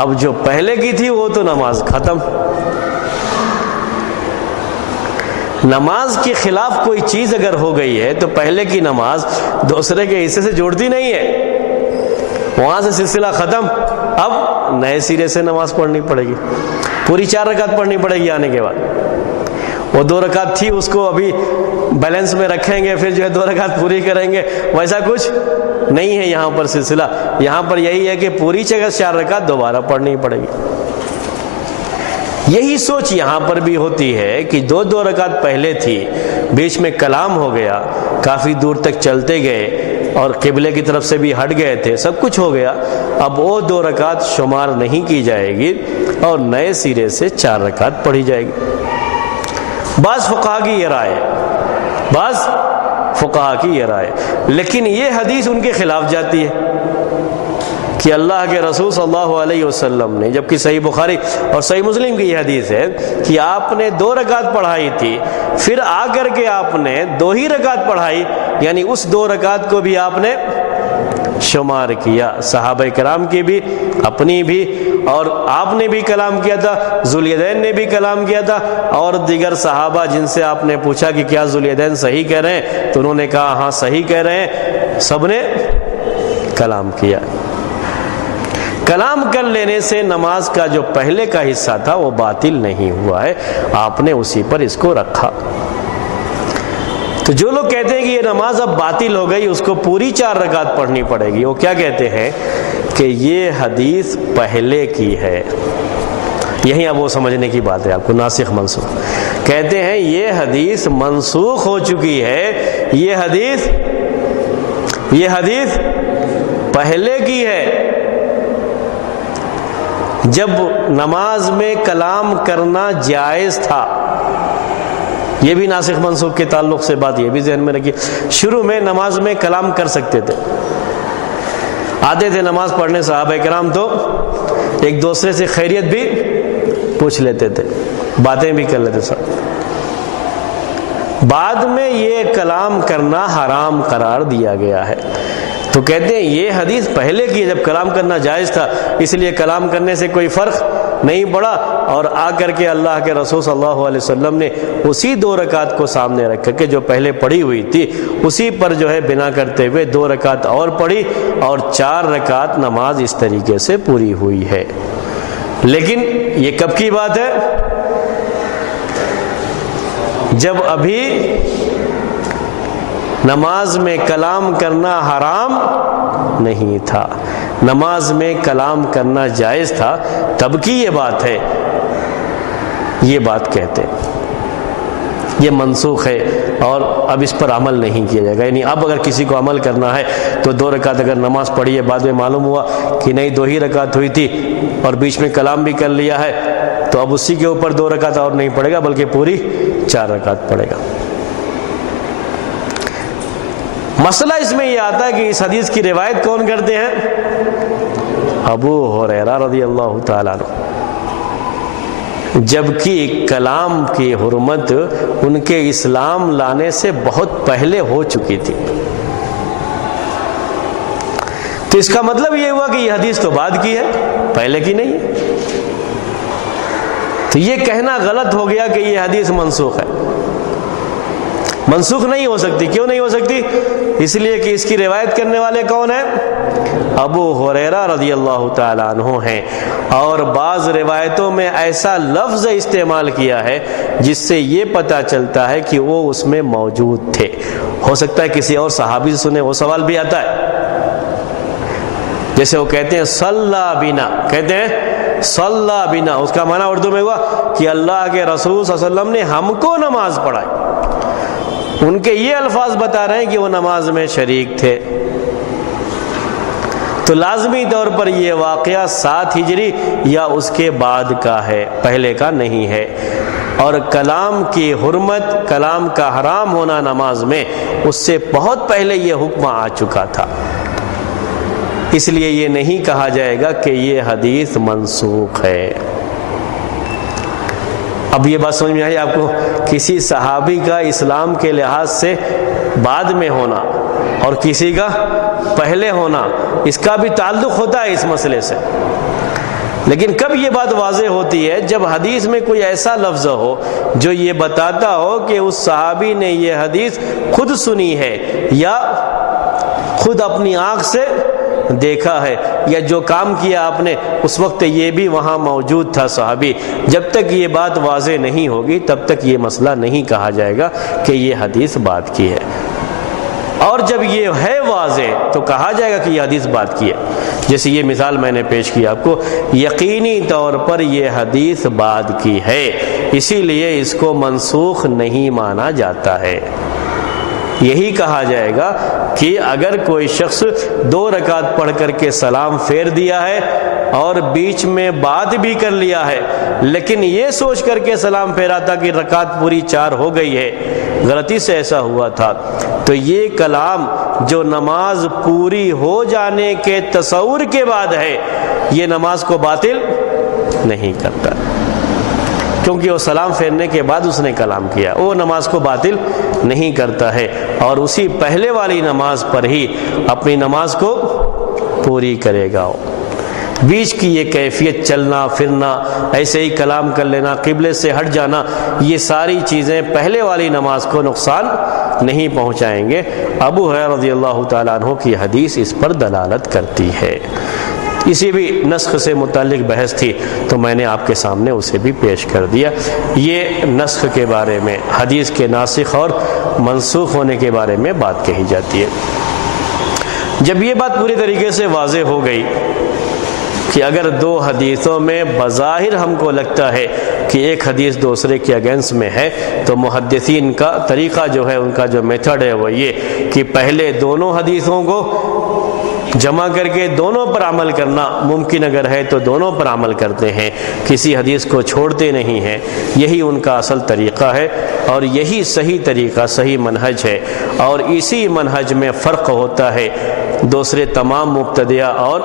اب جو پہلے کی تھی وہ تو نماز ختم۔ نماز کے خلاف کوئی چیز اگر ہو گئی ہے تو پہلے کی نماز دوسرے کے حصے سے جوڑتی نہیں ہے، وہاں سے سلسلہ ختم، اب نئے سرے سے نماز پڑھنی پڑے گی، پوری 4 رکعت پڑھنی پڑے گی آنے کے بعد۔ وہ 2 رکعت تھی اس کو ابھی بیلنس میں رکھیں گے، پھر جو ہے 2 رکعت پوری کریں گے، ویسا کچھ نہیں ہے یہاں پر سلسلہ۔ یہاں پر یہی ہے کہ پوری جگہ 4 رکعت دوبارہ پڑھنی پڑے گی۔ یہی سوچ یہاں پر بھی ہوتی ہے کہ 2 رکعت پہلے تھی، بیچ میں کلام ہو گیا، کافی دور تک چلتے گئے اور قبلے کی طرف سے بھی ہٹ گئے تھے، سب کچھ ہو گیا، اب وہ 2 رکعت شمار نہیں کی جائے گی اور نئے سرے سے 4 رکعت پڑھی جائے گی۔ بعض فقہا کی یہ رائے، بعض فقہا کی یہ رائے، لیکن یہ حدیث ان کے خلاف جاتی ہے کہ اللہ کے رسول صلی اللہ علیہ وسلم نے، جبکہ صحیح بخاری اور صحیح مسلم کی یہ حدیث ہے کہ آپ نے 2 رکعت پڑھائی تھی، پھر آ کر کے آپ نے 2 ہی رکعت پڑھائی، یعنی اس 2 رکعت کو بھی آپ نے شمار کیا، صحابہ کرام کی بھی، اپنی بھی، اور آپ نے بھی کلام کیا تھا، ذوالیدین نے بھی کلام کیا تھا، اور دیگر صحابہ جن سے آپ نے پوچھا کہ کیا ذوالیدین صحیح کہہ رہے ہیں تو انہوں نے کہا ہاں صحیح کہہ رہے ہیں، سب نے کلام کیا۔ کلام کر لینے سے نماز کا جو پہلے کا حصہ تھا وہ باطل نہیں ہوا ہے، آپ نے اسی پر اس کو رکھا۔ تو جو لوگ کہتے ہیں کہ یہ نماز اب باطل ہو گئی، اس کو پوری 4 رکعت پڑھنی پڑے گی، وہ کیا کہتے ہیں کہ یہ حدیث پہلے کی ہے۔ یہی اب وہ سمجھنے کی بات ہے آپ کو، ناسخ منسوخ کہتے ہیں، یہ حدیث منسوخ ہو چکی ہے، یہ حدیث پہلے کی ہے۔ جب نماز میں کلام کرنا جائز تھا، یہ بھی ناسخ منسوخ کے تعلق سے بات، یہ بھی ذہن میں رکھیے، شروع میں نماز میں کلام کر سکتے تھے، آتے تھے نماز پڑھنے صحابہ کرام تو ایک دوسرے سے خیریت بھی پوچھ لیتے تھے، باتیں بھی کر لیتے سب۔ بعد میں یہ کلام کرنا حرام قرار دیا گیا ہے، تو کہتے ہیں یہ حدیث پہلے کی، جب کلام کرنا جائز تھا اس لیے کلام کرنے سے کوئی فرق نہیں پڑا، اور آ کر کے اللہ کے رسول صلی اللہ علیہ وسلم نے اسی 2 رکعت کو سامنے رکھ کر کے جو پہلے پڑھی ہوئی تھی اسی پر جو ہے بنا کرتے ہوئے 2 رکعت اور پڑھی، اور 4 رکعت نماز اس طریقے سے پوری ہوئی ہے۔ لیکن یہ کب کی بات ہے؟ جب ابھی نماز میں کلام کرنا حرام نہیں تھا، نماز میں کلام کرنا جائز تھا، تب کی یہ بات ہے، یہ بات کہتے یہ منسوخ ہے اور اب اس پر عمل نہیں کیا جائے گا۔ یعنی اب اگر کسی کو عمل کرنا ہے تو 2 رکعت اگر نماز پڑھی ہے، بعد میں معلوم ہوا کہ نہیں 2 ہی رکعت ہوئی تھی اور بیچ میں کلام بھی کر لیا ہے، تو اب اسی کے اوپر 2 رکعت اور نہیں پڑھے گا بلکہ پوری 4 رکعت پڑھے گا۔ مسئلہ اس میں یہ آتا ہے کہ اس حدیث کی روایت کون کرتے ہیں؟ ابو ہریرہ رضی اللہ تعالیٰ عنہ۔ جبکہ کلام کی حرمت ان کے اسلام لانے سے بہت پہلے ہو چکی تھی۔ تو اس کا مطلب یہ ہوا کہ یہ حدیث تو بعد کی ہے، پہلے کی نہیں ہے۔ تو یہ کہنا غلط ہو گیا کہ یہ حدیث منسوخ ہے۔ منسوخ نہیں ہو سکتی۔ کیوں نہیں ہو سکتی؟ اس لیے کہ اس کی روایت کرنے والے کون ہیں؟ ابو ہریرہ رضی اللہ تعالیٰ عنہ ہیں، اور بعض روایتوں میں ایسا لفظ استعمال کیا ہے جس سے یہ پتہ چلتا ہے کہ وہ اس میں موجود تھے۔ ہو سکتا ہے کسی اور صحابی سے سنے، وہ سوال بھی آتا ہے۔ جیسے وہ کہتے ہیں صلی بنا، کہتے ہیں صلی بنا، اس کا معنی اردو میں ہوا کہ اللہ کے رسول صلی اللہ علیہ وسلم نے ہم کو نماز پڑھائی۔ ان کے یہ الفاظ بتا رہے ہیں کہ وہ نماز میں شریک تھے۔ تو لازمی طور پر یہ واقعہ 7 ہجری یا اس کے بعد کا ہے، پہلے کا نہیں ہے۔ اور کلام کی حرمت، کلام کا حرام ہونا نماز میں، اس سے بہت پہلے یہ حکم آ چکا تھا۔ اس لیے یہ نہیں کہا جائے گا کہ یہ حدیث منسوخ ہے۔ اب یہ بات سمجھ میں آئی آپ کو؟ کسی صحابی کا اسلام کے لحاظ سے بعد میں ہونا اور کسی کا پہلے ہونا، اس کا بھی تعلق ہوتا ہے اس مسئلے سے۔ لیکن کب یہ بات واضح ہوتی ہے؟ جب حدیث میں کوئی ایسا لفظ ہو جو یہ بتاتا ہو کہ اس صحابی نے یہ حدیث خود سنی ہے یا خود اپنی آنکھ سے دیکھا ہے، یا جو کام کیا آپ نے اس وقت یہ بھی وہاں موجود تھا صحابی۔ جب تک یہ بات واضح نہیں ہوگی تب تک یہ مسئلہ نہیں کہا جائے گا کہ یہ حدیث بعد کی ہے۔ اور جب یہ ہے واضح تو کہا جائے گا کہ یہ حدیث بعد کی ہے۔ جیسے یہ مثال میں نے پیش کی آپ کو، یقینی طور پر یہ حدیث بعد کی ہے، اسی لیے اس کو منسوخ نہیں مانا جاتا ہے۔ یہی کہا جائے گا کہ اگر کوئی شخص 2 رکعت پڑھ کر کے سلام پھیر دیا ہے اور بیچ میں بات بھی کر لیا ہے، لیکن یہ سوچ کر کے سلام پھیرا تھا کہ رکعت پوری 4 ہو گئی ہے، غلطی سے ایسا ہوا تھا، تو یہ کلام جو نماز پوری ہو جانے کے تصور کے بعد ہے، یہ نماز کو باطل نہیں کرتا، کیونکہ وہ سلام پھیرنے کے بعد اس نے کلام کیا، وہ نماز کو باطل نہیں کرتا ہے، اور اسی پہلے والی نماز پر ہی اپنی نماز کو پوری کرے گا۔ بیچ کی یہ کیفیت، چلنا پھرنا، ایسے ہی کلام کر لینا، قبلے سے ہٹ جانا، یہ ساری چیزیں پہلے والی نماز کو نقصان نہیں پہنچائیں گے۔ ابو ہریرہ رضی اللہ تعالیٰ عنہ کی حدیث اس پر دلالت کرتی ہے۔ اسی بھی نسخ سے متعلق بحث تھی تو میں نے آپ کے سامنے اسے بھی پیش کر دیا۔ یہ نسخ کے بارے میں، حدیث کے ناسخ اور منسوخ ہونے کے بارے میں بات کہی جاتی ہے۔ جب یہ بات پوری طریقے سے واضح ہو گئی کہ اگر 2 حدیثوں میں بظاہر ہم کو لگتا ہے کہ ایک حدیث دوسرے کے اگینسٹ میں ہے، تو محدثین کا طریقہ جو ہے، ان کا جو میتھڈ ہے وہ یہ کہ پہلے دونوں حدیثوں کو جمع کر کے دونوں پر عمل کرنا، ممکن اگر ہے تو دونوں پر عمل کرتے ہیں، کسی حدیث کو چھوڑتے نہیں ہیں۔ یہی ان کا اصل طریقہ ہے اور یہی صحیح طریقہ، صحیح منہج ہے، اور اسی منہج میں فرق ہوتا ہے دوسرے تمام مبتدعہ اور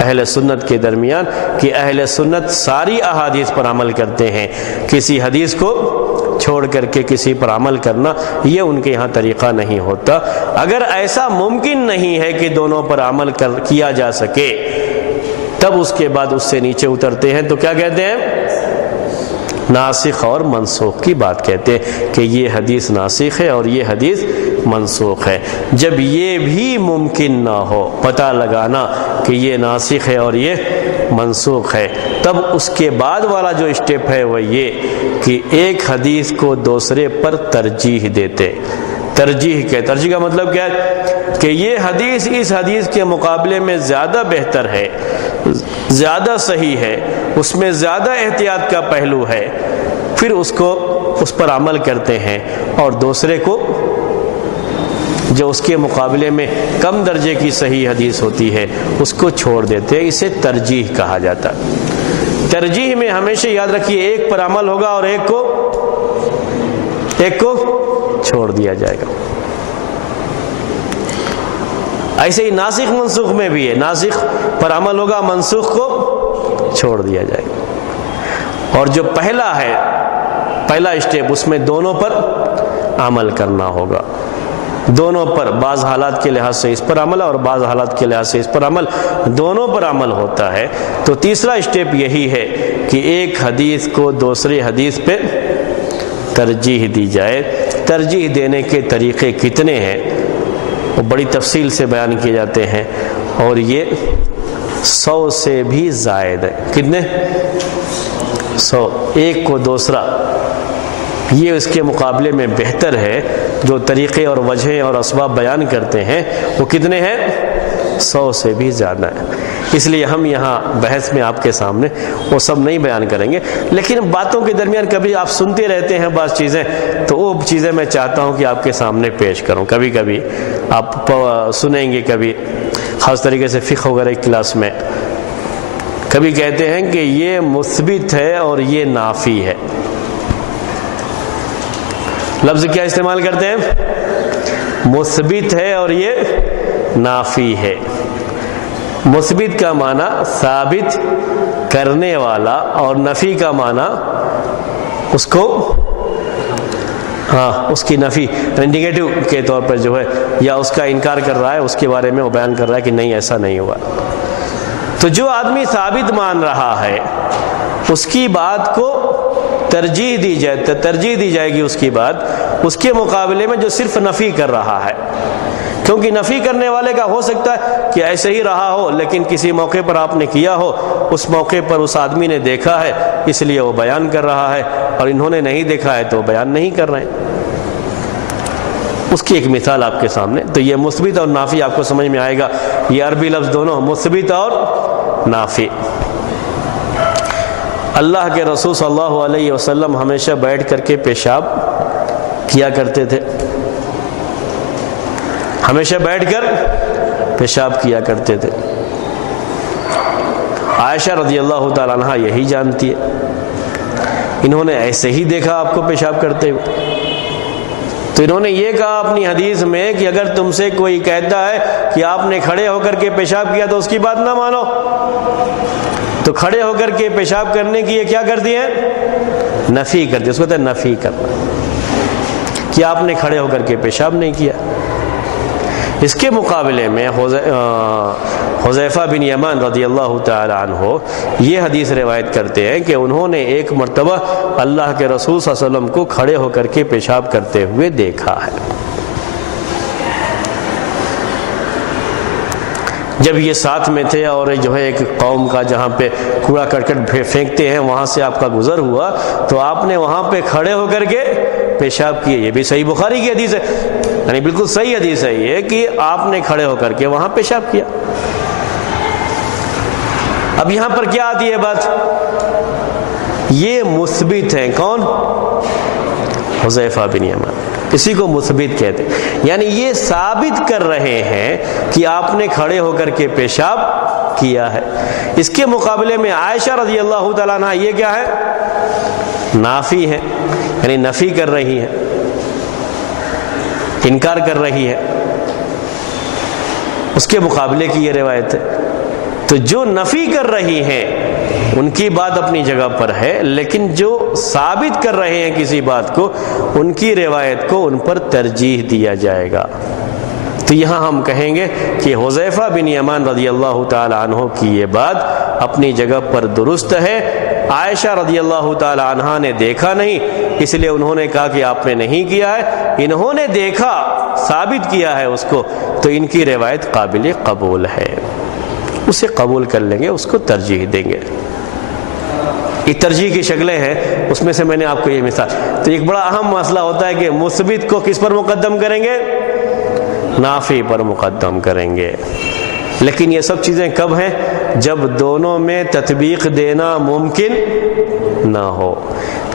اہل سنت کے درمیان، کہ اہل سنت ساری احادیث پر عمل کرتے ہیں، کسی حدیث کو چھوڑ کر کے کسی پر عمل کرنا یہ ان کے یہاں طریقہ نہیں ہوتا۔ اگر ایسا ممکن نہیں ہے کہ دونوں پر عمل کیا جا سکے، تب اس کے بعد اس سے نیچے اترتے ہیں تو کیا کہتے ہیں؟ ناسخ اور منسوخ کی بات کہتے ہیں کہ یہ حدیث ناسخ ہے اور یہ حدیث منسوخ ہے۔ جب یہ بھی ممکن نہ ہو پتہ لگانا کہ یہ ناسخ ہے اور یہ منسوخ ہے، تب اس کے بعد والا جو اسٹیپ ہے وہ یہ کہ ایک حدیث کو دوسرے پر ترجیح دیتے۔ ترجیح کا مطلب کیا ہے؟ کہ یہ حدیث اس حدیث کے مقابلے میں زیادہ بہتر ہے، زیادہ صحیح ہے، اس میں زیادہ احتیاط کا پہلو ہے، پھر اس پر عمل کرتے ہیں، اور دوسرے کو جو اس کے مقابلے میں کم درجے کی صحیح حدیث ہوتی ہے اس کو چھوڑ دیتے ہیں۔ اسے ترجیح کہا جاتا ہے۔ ترجیح میں ہمیشہ یاد رکھیے ایک پر عمل ہوگا اور ایک کو چھوڑ دیا جائے گا۔ ایسے ہی ناسخ منسوخ میں بھی ہے، ناسخ پر عمل ہوگا، منسوخ کو چھوڑ دیا جائے گا۔ اور جو پہلا اسٹیپ، اس میں دونوں پر عمل کرنا ہوگا، دونوں پر، بعض حالات کے لحاظ سے اس پر عمل اور بعض حالات کے لحاظ سے اس پر عمل، دونوں پر عمل ہوتا ہے۔ تو تیسرا اسٹیپ یہی ہے کہ ایک حدیث کو دوسری حدیث پہ ترجیح دی جائے۔ ترجیح دینے کے طریقے کتنے ہیں وہ بڑی تفصیل سے بیان کیے جاتے ہیں، اور یہ 100 سے بھی زائد ہے۔ کتنے؟ 100۔ ایک کو دوسرا، یہ اس کے مقابلے میں بہتر ہے۔ جو طریقے اور وجہیں اور اسباب بیان کرتے ہیں وہ کتنے ہیں؟ 100 سے بھی زیادہ ہیں۔ اس لیے ہم یہاں بحث میں آپ کے سامنے وہ سب نہیں بیان کریں گے، لیکن باتوں کے درمیان کبھی آپ سنتے رہتے ہیں بعض چیزیں، تو وہ چیزیں میں چاہتا ہوں کہ آپ کے سامنے پیش کروں۔ کبھی کبھی آپ سنیں گے، کبھی خاص طریقے سے فقہ وغیرہ کی کلاس میں کبھی کہتے ہیں کہ یہ مثبت ہے اور یہ نافی ہے۔ لفظ کیا استعمال کرتے ہیں؟ مثبت ہے اور یہ نافی ہے۔ مثبت کا معنی ثابت کرنے والا، اور نفی کا معنی اس کو اس کی نفی، نگیٹو کے طور پر جو ہے، یا اس کا انکار کر رہا ہے، اس کے بارے میں وہ بیان کر رہا ہے کہ نہیں ایسا نہیں ہوا۔ تو جو آدمی ثابت مان رہا ہے اس کی بات کو ترجیح دی جائے گی اس کی بات، اس کے مقابلے میں جو صرف نفی کر رہا ہے، کیونکہ نفی کرنے والے کا ہو سکتا ہے کہ ایسے ہی رہا ہو، لیکن کسی موقع پر آپ نے کیا ہو، اس موقع پر اس آدمی نے دیکھا ہے اس لیے وہ بیان کر رہا ہے، اور انہوں نے نہیں دیکھا ہے تو وہ بیان نہیں کر رہے ہیں۔ اس کی ایک مثال آپ کے سامنے، تو یہ مثبت اور نافی آپ کو سمجھ میں آئے گا، یہ عربی لفظ دونوں، مثبت اور نافی۔ اللہ کے رسول صلی اللہ علیہ وسلم ہمیشہ بیٹھ کر کے پیشاب کیا کرتے تھے، ہمیشہ بیٹھ کر پیشاب کیا کرتے تھے۔ عائشہ رضی اللہ تعالیٰ عنہ یہی جانتی ہے، انہوں نے ایسے ہی دیکھا آپ کو پیشاب کرتے ہوئے، تو انہوں نے یہ کہا اپنی حدیث میں کہ اگر تم سے کوئی کہتا ہے کہ آپ نے کھڑے ہو کر کے پیشاب کیا تو اس کی بات نہ مانو۔ تو کھڑے ہو کر کے پیشاب کرنے کی یہ کیا کر دی ہے؟ نفی کر دی، اس کو کہتے ہیں نفی کرنا، کہ آپ نے کھڑے ہو کر کے پیشاب نہیں کیا۔ اس کے مقابلے میں حذیفہ بن یمان رضی اللہ تعالی عنہ یہ حدیث روایت کرتے ہیں کہ انہوں نے ایک مرتبہ اللہ کے رسول صلی اللہ علیہ وسلم کو کھڑے ہو کر کے پیشاب کرتے ہوئے دیکھا ہے۔ جب یہ ساتھ میں تھے اور جو ہے ایک قوم کا جہاں پہ کوڑا کرکٹ پھینکتے ہیں وہاں سے آپ کا گزر ہوا، تو آپ نے وہاں پہ کھڑے ہو کر کے پیشاب کیے۔ یہ بھی صحیح بخاری کی حدیث ہے، یعنی بالکل صحیح حدیث ہے یہ کہ آپ نے کھڑے ہو کر کے وہاں پیشاب کیا۔ اب یہاں پر کیا آتی ہے بات؟ یہ مثبت ہیں، کون؟ حذیفہ بن یمان، اسی کو مثبت کہتے ہیں، یعنی یہ ثابت کر رہے ہیں کہ آپ نے کھڑے ہو کر کے پیشاب کیا ہے۔ اس کے مقابلے میں عائشہ رضی اللہ تعالیٰ عنہ یہ کیا ہے؟ نافی ہے، یعنی نفی کر رہی ہے، انکار کر رہی ہے۔ اس کے مقابلے کی یہ روایت ہے۔ تو جو نفی کر رہی ہیں ان کی بات اپنی جگہ پر ہے، لیکن جو ثابت کر رہے ہیں کسی بات کو ان کی روایت کو ان پر ترجیح دیا جائے گا۔ تو یہاں ہم کہیں گے کہ حذیفہ بن یمان رضی اللہ تعالی عنہ کی یہ بات اپنی جگہ پر درست ہے۔ عائشہ رضی اللہ تعالی عنہ نے دیکھا نہیں، اس لیے انہوں نے کہا کہ آپ نے نہیں کیا ہے، انہوں نے دیکھا، ثابت کیا ہے اس کو، تو ان کی روایت قابل قبول ہے، اسے قبول کر لیں گے، اس کو ترجیح دیں گے۔ یہ ترجیح کی شکلیں ہیں، اس میں سے میں نے آپ کو یہ مثال۔ تو ایک بڑا اہم مسئلہ ہوتا ہے کہ مثبت کو کس پر مقدم کریں گے؟ نافی پر مقدم کریں گے۔ لیکن یہ سب چیزیں کب ہیں؟ جب دونوں میں تطبیق دینا ممکن نہ ہو،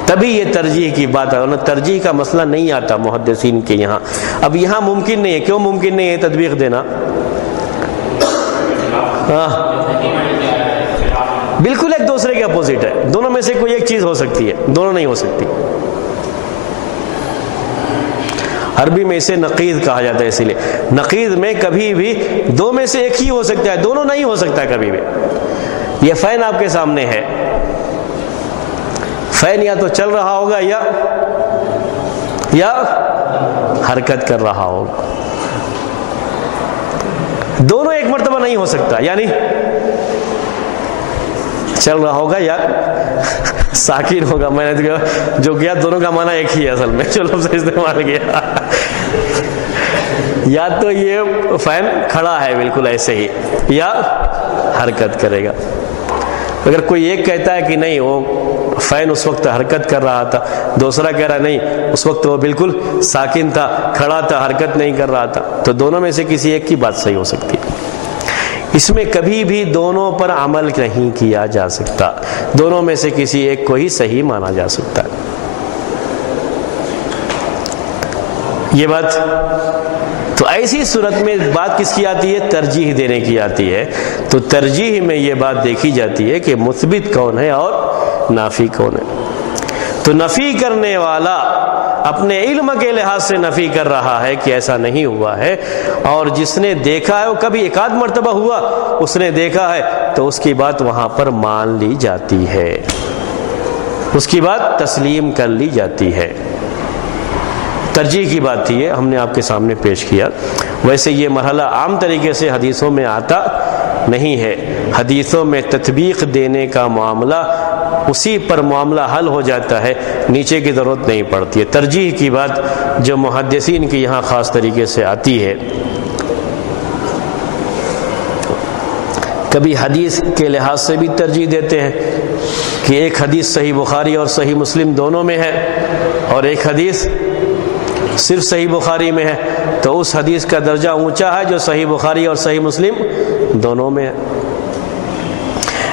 تبھی یہ ترجیح کی بات ہے، ورنہ ترجیح کا مسئلہ نہیں آتا محدثین کے یہاں۔ اب یہاں ممکن نہیں ہے، کیوں ممکن نہیں ہے تطبیق دینا؟ بالکل ایک دوسرے کے اپوزٹ ہے، دونوں میں سے کوئی ایک چیز ہو سکتی ہے، دونوں نہیں ہو سکتی۔ عربی میں اسے نقیض کہا جاتا ہے، اسی لیے نقیض میں کبھی بھی دو میں سے ایک ہی ہو سکتا ہے، دونوں نہیں ہو سکتا کبھی بھی۔ یہ فین آپ کے سامنے ہے، فین یا تو چل رہا ہوگا یا حرکت کر رہا ہوگا، دونوں ایک مرتبہ نہیں ہو سکتا، یعنی چل رہا ہوگا یا ساکن ہوگا۔ میں نے جو کیا دونوں کا معنی ایک ہی ہے اصل میں، جو لفظ استعمال کیا، یا تو یہ فین کھڑا ہے بالکل ایسے ہی یا حرکت کرے گا۔ اگر کوئی ایک کہتا ہے کہ نہیں وہ فین اس وقت حرکت کر رہا تھا، دوسرا کہہ رہا نہیں اس وقت وہ بالکل ساکن تھا، کھڑا تھا، حرکت نہیں کر رہا تھا، تو دونوں میں سے کسی ایک کی بات صحیح ہو سکتی ہے۔ اس میں کبھی بھی دونوں پر عمل نہیں کیا جا سکتا، دونوں میں سے کسی ایک کو ہی صحیح مانا جا سکتا ہے۔ یہ بات تو ایسی صورت میں بات کس کی آتی ہے؟ ترجیح دینے کی آتی ہے۔ تو ترجیح میں یہ بات دیکھی جاتی ہے کہ مثبت کون ہے اور نافی کون ہے۔ تو نفی کرنے والا اپنے علم کے لحاظ سے نفی کر رہا ہے کہ ایسا نہیں ہوا ہے، اور جس نے دیکھا ہے وہ کبھی ایک آدھ مرتبہ ہوا، اس نے دیکھا ہے تو اس کی بات وہاں پر مان لی جاتی ہے، اس کی بات تسلیم کر لی جاتی ہے۔ ترجیح کی بات تھی، یہ ہم نے آپ کے سامنے پیش کیا۔ ویسے یہ مرحلہ عام طریقے سے حدیثوں میں آتا نہیں ہے، حدیثوں میں تطبیق دینے کا معاملہ اسی پر معاملہ حل ہو جاتا ہے، نیچے کی ضرورت نہیں پڑتی ہے۔ ترجیح کی بات جو محدثین کی یہاں خاص طریقے سے آتی ہے، کبھی حدیث کے لحاظ سے بھی ترجیح دیتے ہیں کہ ایک حدیث صحیح بخاری اور صحیح مسلم دونوں میں ہے، اور ایک حدیث صرف صحیح بخاری میں ہے، تو اس حدیث کا درجہ اونچا ہے جو صحیح بخاری اور صحیح مسلم دونوں میں ہے۔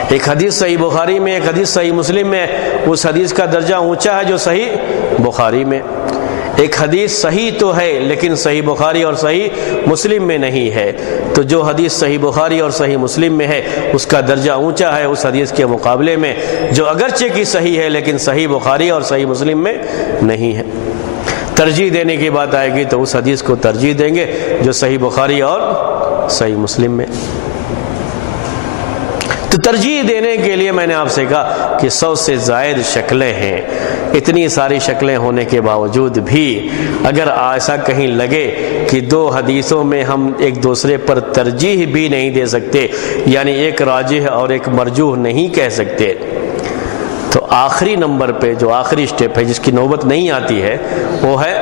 ایک حدیث صحیح بخاری میں، ایک حدیث صحیح مسلم میں، اس حدیث کا درجہ اونچا ہے جو صحیح بخاری میں۔ ایک حدیث صحیح تو ہے لیکن صحیح بخاری اور صحیح مسلم میں نہیں ہے، تو جو حدیث صحیح بخاری اور صحیح مسلم میں ہے اس کا درجہ اونچا ہے اس حدیث کے مقابلے میں جو اگرچہ کی صحیح ہے لیکن صحیح بخاری اور صحیح مسلم میں نہیں ہے۔ ترجیح دینے کی بات آئے گی تو اس حدیث کو ترجیح دیں گے جو صحیح بخاری اور صحیح مسلم میں۔ تو ترجیح دینے کے لیے میں نے آپ سے کہا کہ 100 سے زائد شکلیں ہیں، اتنی ساری شکلیں ہونے کے باوجود بھی اگر ایسا کہیں لگے کہ دو حدیثوں میں ہم ایک دوسرے پر ترجیح بھی نہیں دے سکتے، یعنی ایک راجح اور ایک مرجوح نہیں کہہ سکتے، تو آخری نمبر پہ جو آخری سٹیپ ہے جس کی نوبت نہیں آتی ہے وہ ہے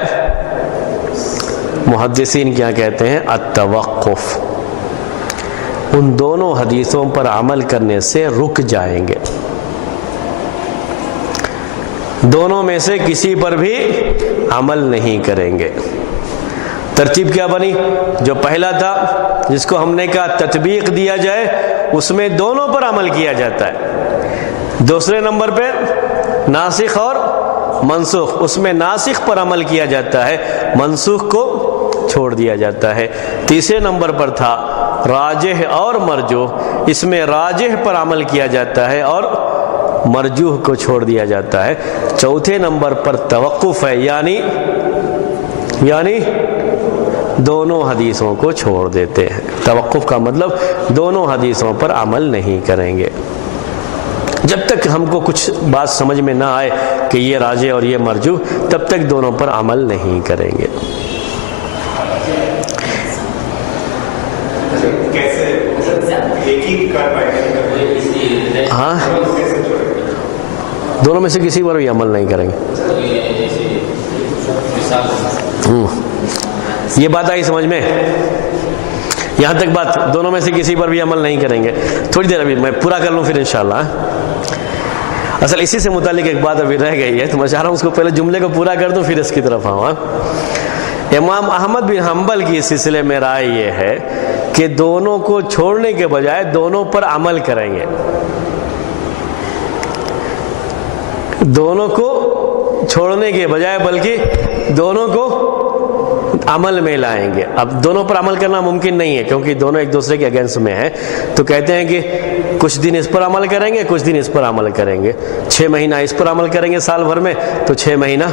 محدثین کیا کہتے ہیں؟ التوقف۔ ان دونوں حدیثوں پر عمل کرنے سے رک جائیں گے، دونوں میں سے کسی پر بھی عمل نہیں کریں گے۔ ترتیب کیا بنی؟ جو پہلا تھا جس کو ہم نے کہا تطبیق دیا جائے، اس میں دونوں پر عمل کیا جاتا ہے۔ دوسرے نمبر پہ ناسخ اور منسوخ، اس میں ناسخ پر عمل کیا جاتا ہے، منسوخ کو چھوڑ دیا جاتا ہے۔ تیسرے نمبر پر تھا راجح اور مرجوح، اس میں راجح پر عمل کیا جاتا ہے اور مرجوح کو چھوڑ دیا جاتا ہے۔ چوتھے نمبر پر توقف ہے، یعنی دونوں حدیثوں کو چھوڑ دیتے ہیں۔ توقف کا مطلب دونوں حدیثوں پر عمل نہیں کریں گے، جب تک ہم کو کچھ بات سمجھ میں نہ آئے کہ یہ راجح اور یہ مرجوح، تب تک دونوں پر عمل نہیں کریں گے۔ ہاں، دونوں میں سے کسی پر بھی عمل نہیں کریں گے۔ یہ بات آئی سمجھ میں؟ یہاں تک بات، دونوں میں سے کسی پر بھی عمل نہیں کریں گے۔ تھوڑی دیر ابھی میں پورا کر لوں پھر انشاءاللہ۔ اصل اسی سے متعلق ایک بات ابھی رہ گئی ہے تو میں چاہ رہا ہوں اس کو پہلے جملے کو پورا کر دوں پھر اس کی طرف آؤں۔ امام احمد بن حنبل کی سلسلے میں رائے یہ ہے کہ دونوں کو چھوڑنے کے بجائے دونوں پر عمل کریں گے، دونوں کو چھوڑنے کے بجائے بلکہ دونوں کو عمل میں لائیں گے۔ اب دونوں پر عمل کرنا ممکن نہیں ہے کیونکہ دونوں ایک دوسرے کے اگینسٹ میں ہیں، تو کہتے ہیں کہ کچھ دن اس پر عمل کریں گے، کچھ دن اس پر عمل کریں گے، 6 مہینہ اس پر عمل کریں گے سال بھر میں، تو 6 مہینہ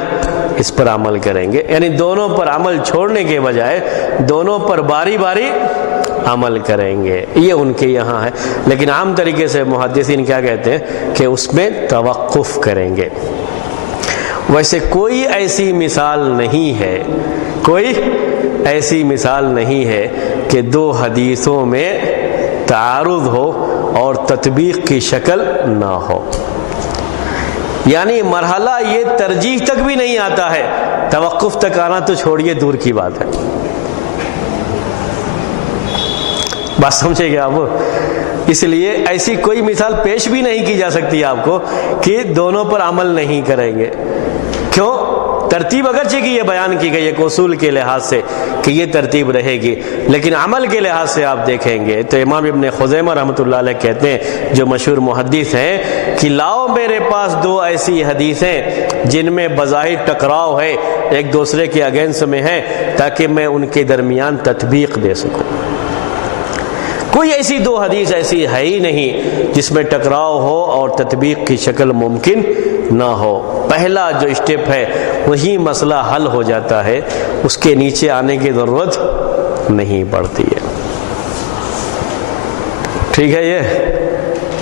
اس پر عمل کریں گے، یعنی دونوں پر عمل چھوڑنے کے بجائے دونوں پر باری باری عمل کریں گے، یہ ان کے یہاں ہے۔ لیکن عام طریقے سے محدثین کیا کہتے ہیں کہ اس میں توقف کریں گے۔ ویسے کوئی ایسی مثال نہیں ہے، کوئی ایسی مثال نہیں ہے کہ دو حدیثوں میں تعارض ہو اور تطبیق کی شکل نہ ہو، یعنی مرحلہ یہ ترجیح تک بھی نہیں آتا ہے، توقف تک آنا تو چھوڑیے دور کی بات ہے۔ بات سمجھے گا آپ؟ اس لیے ایسی کوئی مثال پیش بھی نہیں کی جا سکتی آپ کو کہ دونوں پر عمل نہیں کریں گے۔ کیوں؟ ترتیب اگرچہ کہ یہ بیان کی گئی ایک اصول کے لحاظ سے کہ یہ ترتیب رہے گی، لیکن عمل کے لحاظ سے آپ دیکھیں گے تو امام ابن خزیمہ رحمۃ اللہ علیہ کہتے ہیں، جو مشہور محدث ہیں، کہ لاؤ میرے پاس دو ایسی حدیثیں جن میں بظاہر ٹکراؤ ہے، ایک دوسرے کے اگینسٹ میں ہے، تاکہ میں ان کے درمیان تطبیق دے سکوں۔ کوئی ایسی دو حدیث ایسی ہے ہی نہیں جس میں ٹکراؤ ہو اور تطبیق کی شکل ممکن نہ ہو۔ پہلا جو اسٹیپ ہے وہی مسئلہ حل ہو جاتا ہے، اس کے نیچے آنے کی ضرورت نہیں پڑتی ہے۔ ٹھیک ہے؟ یہ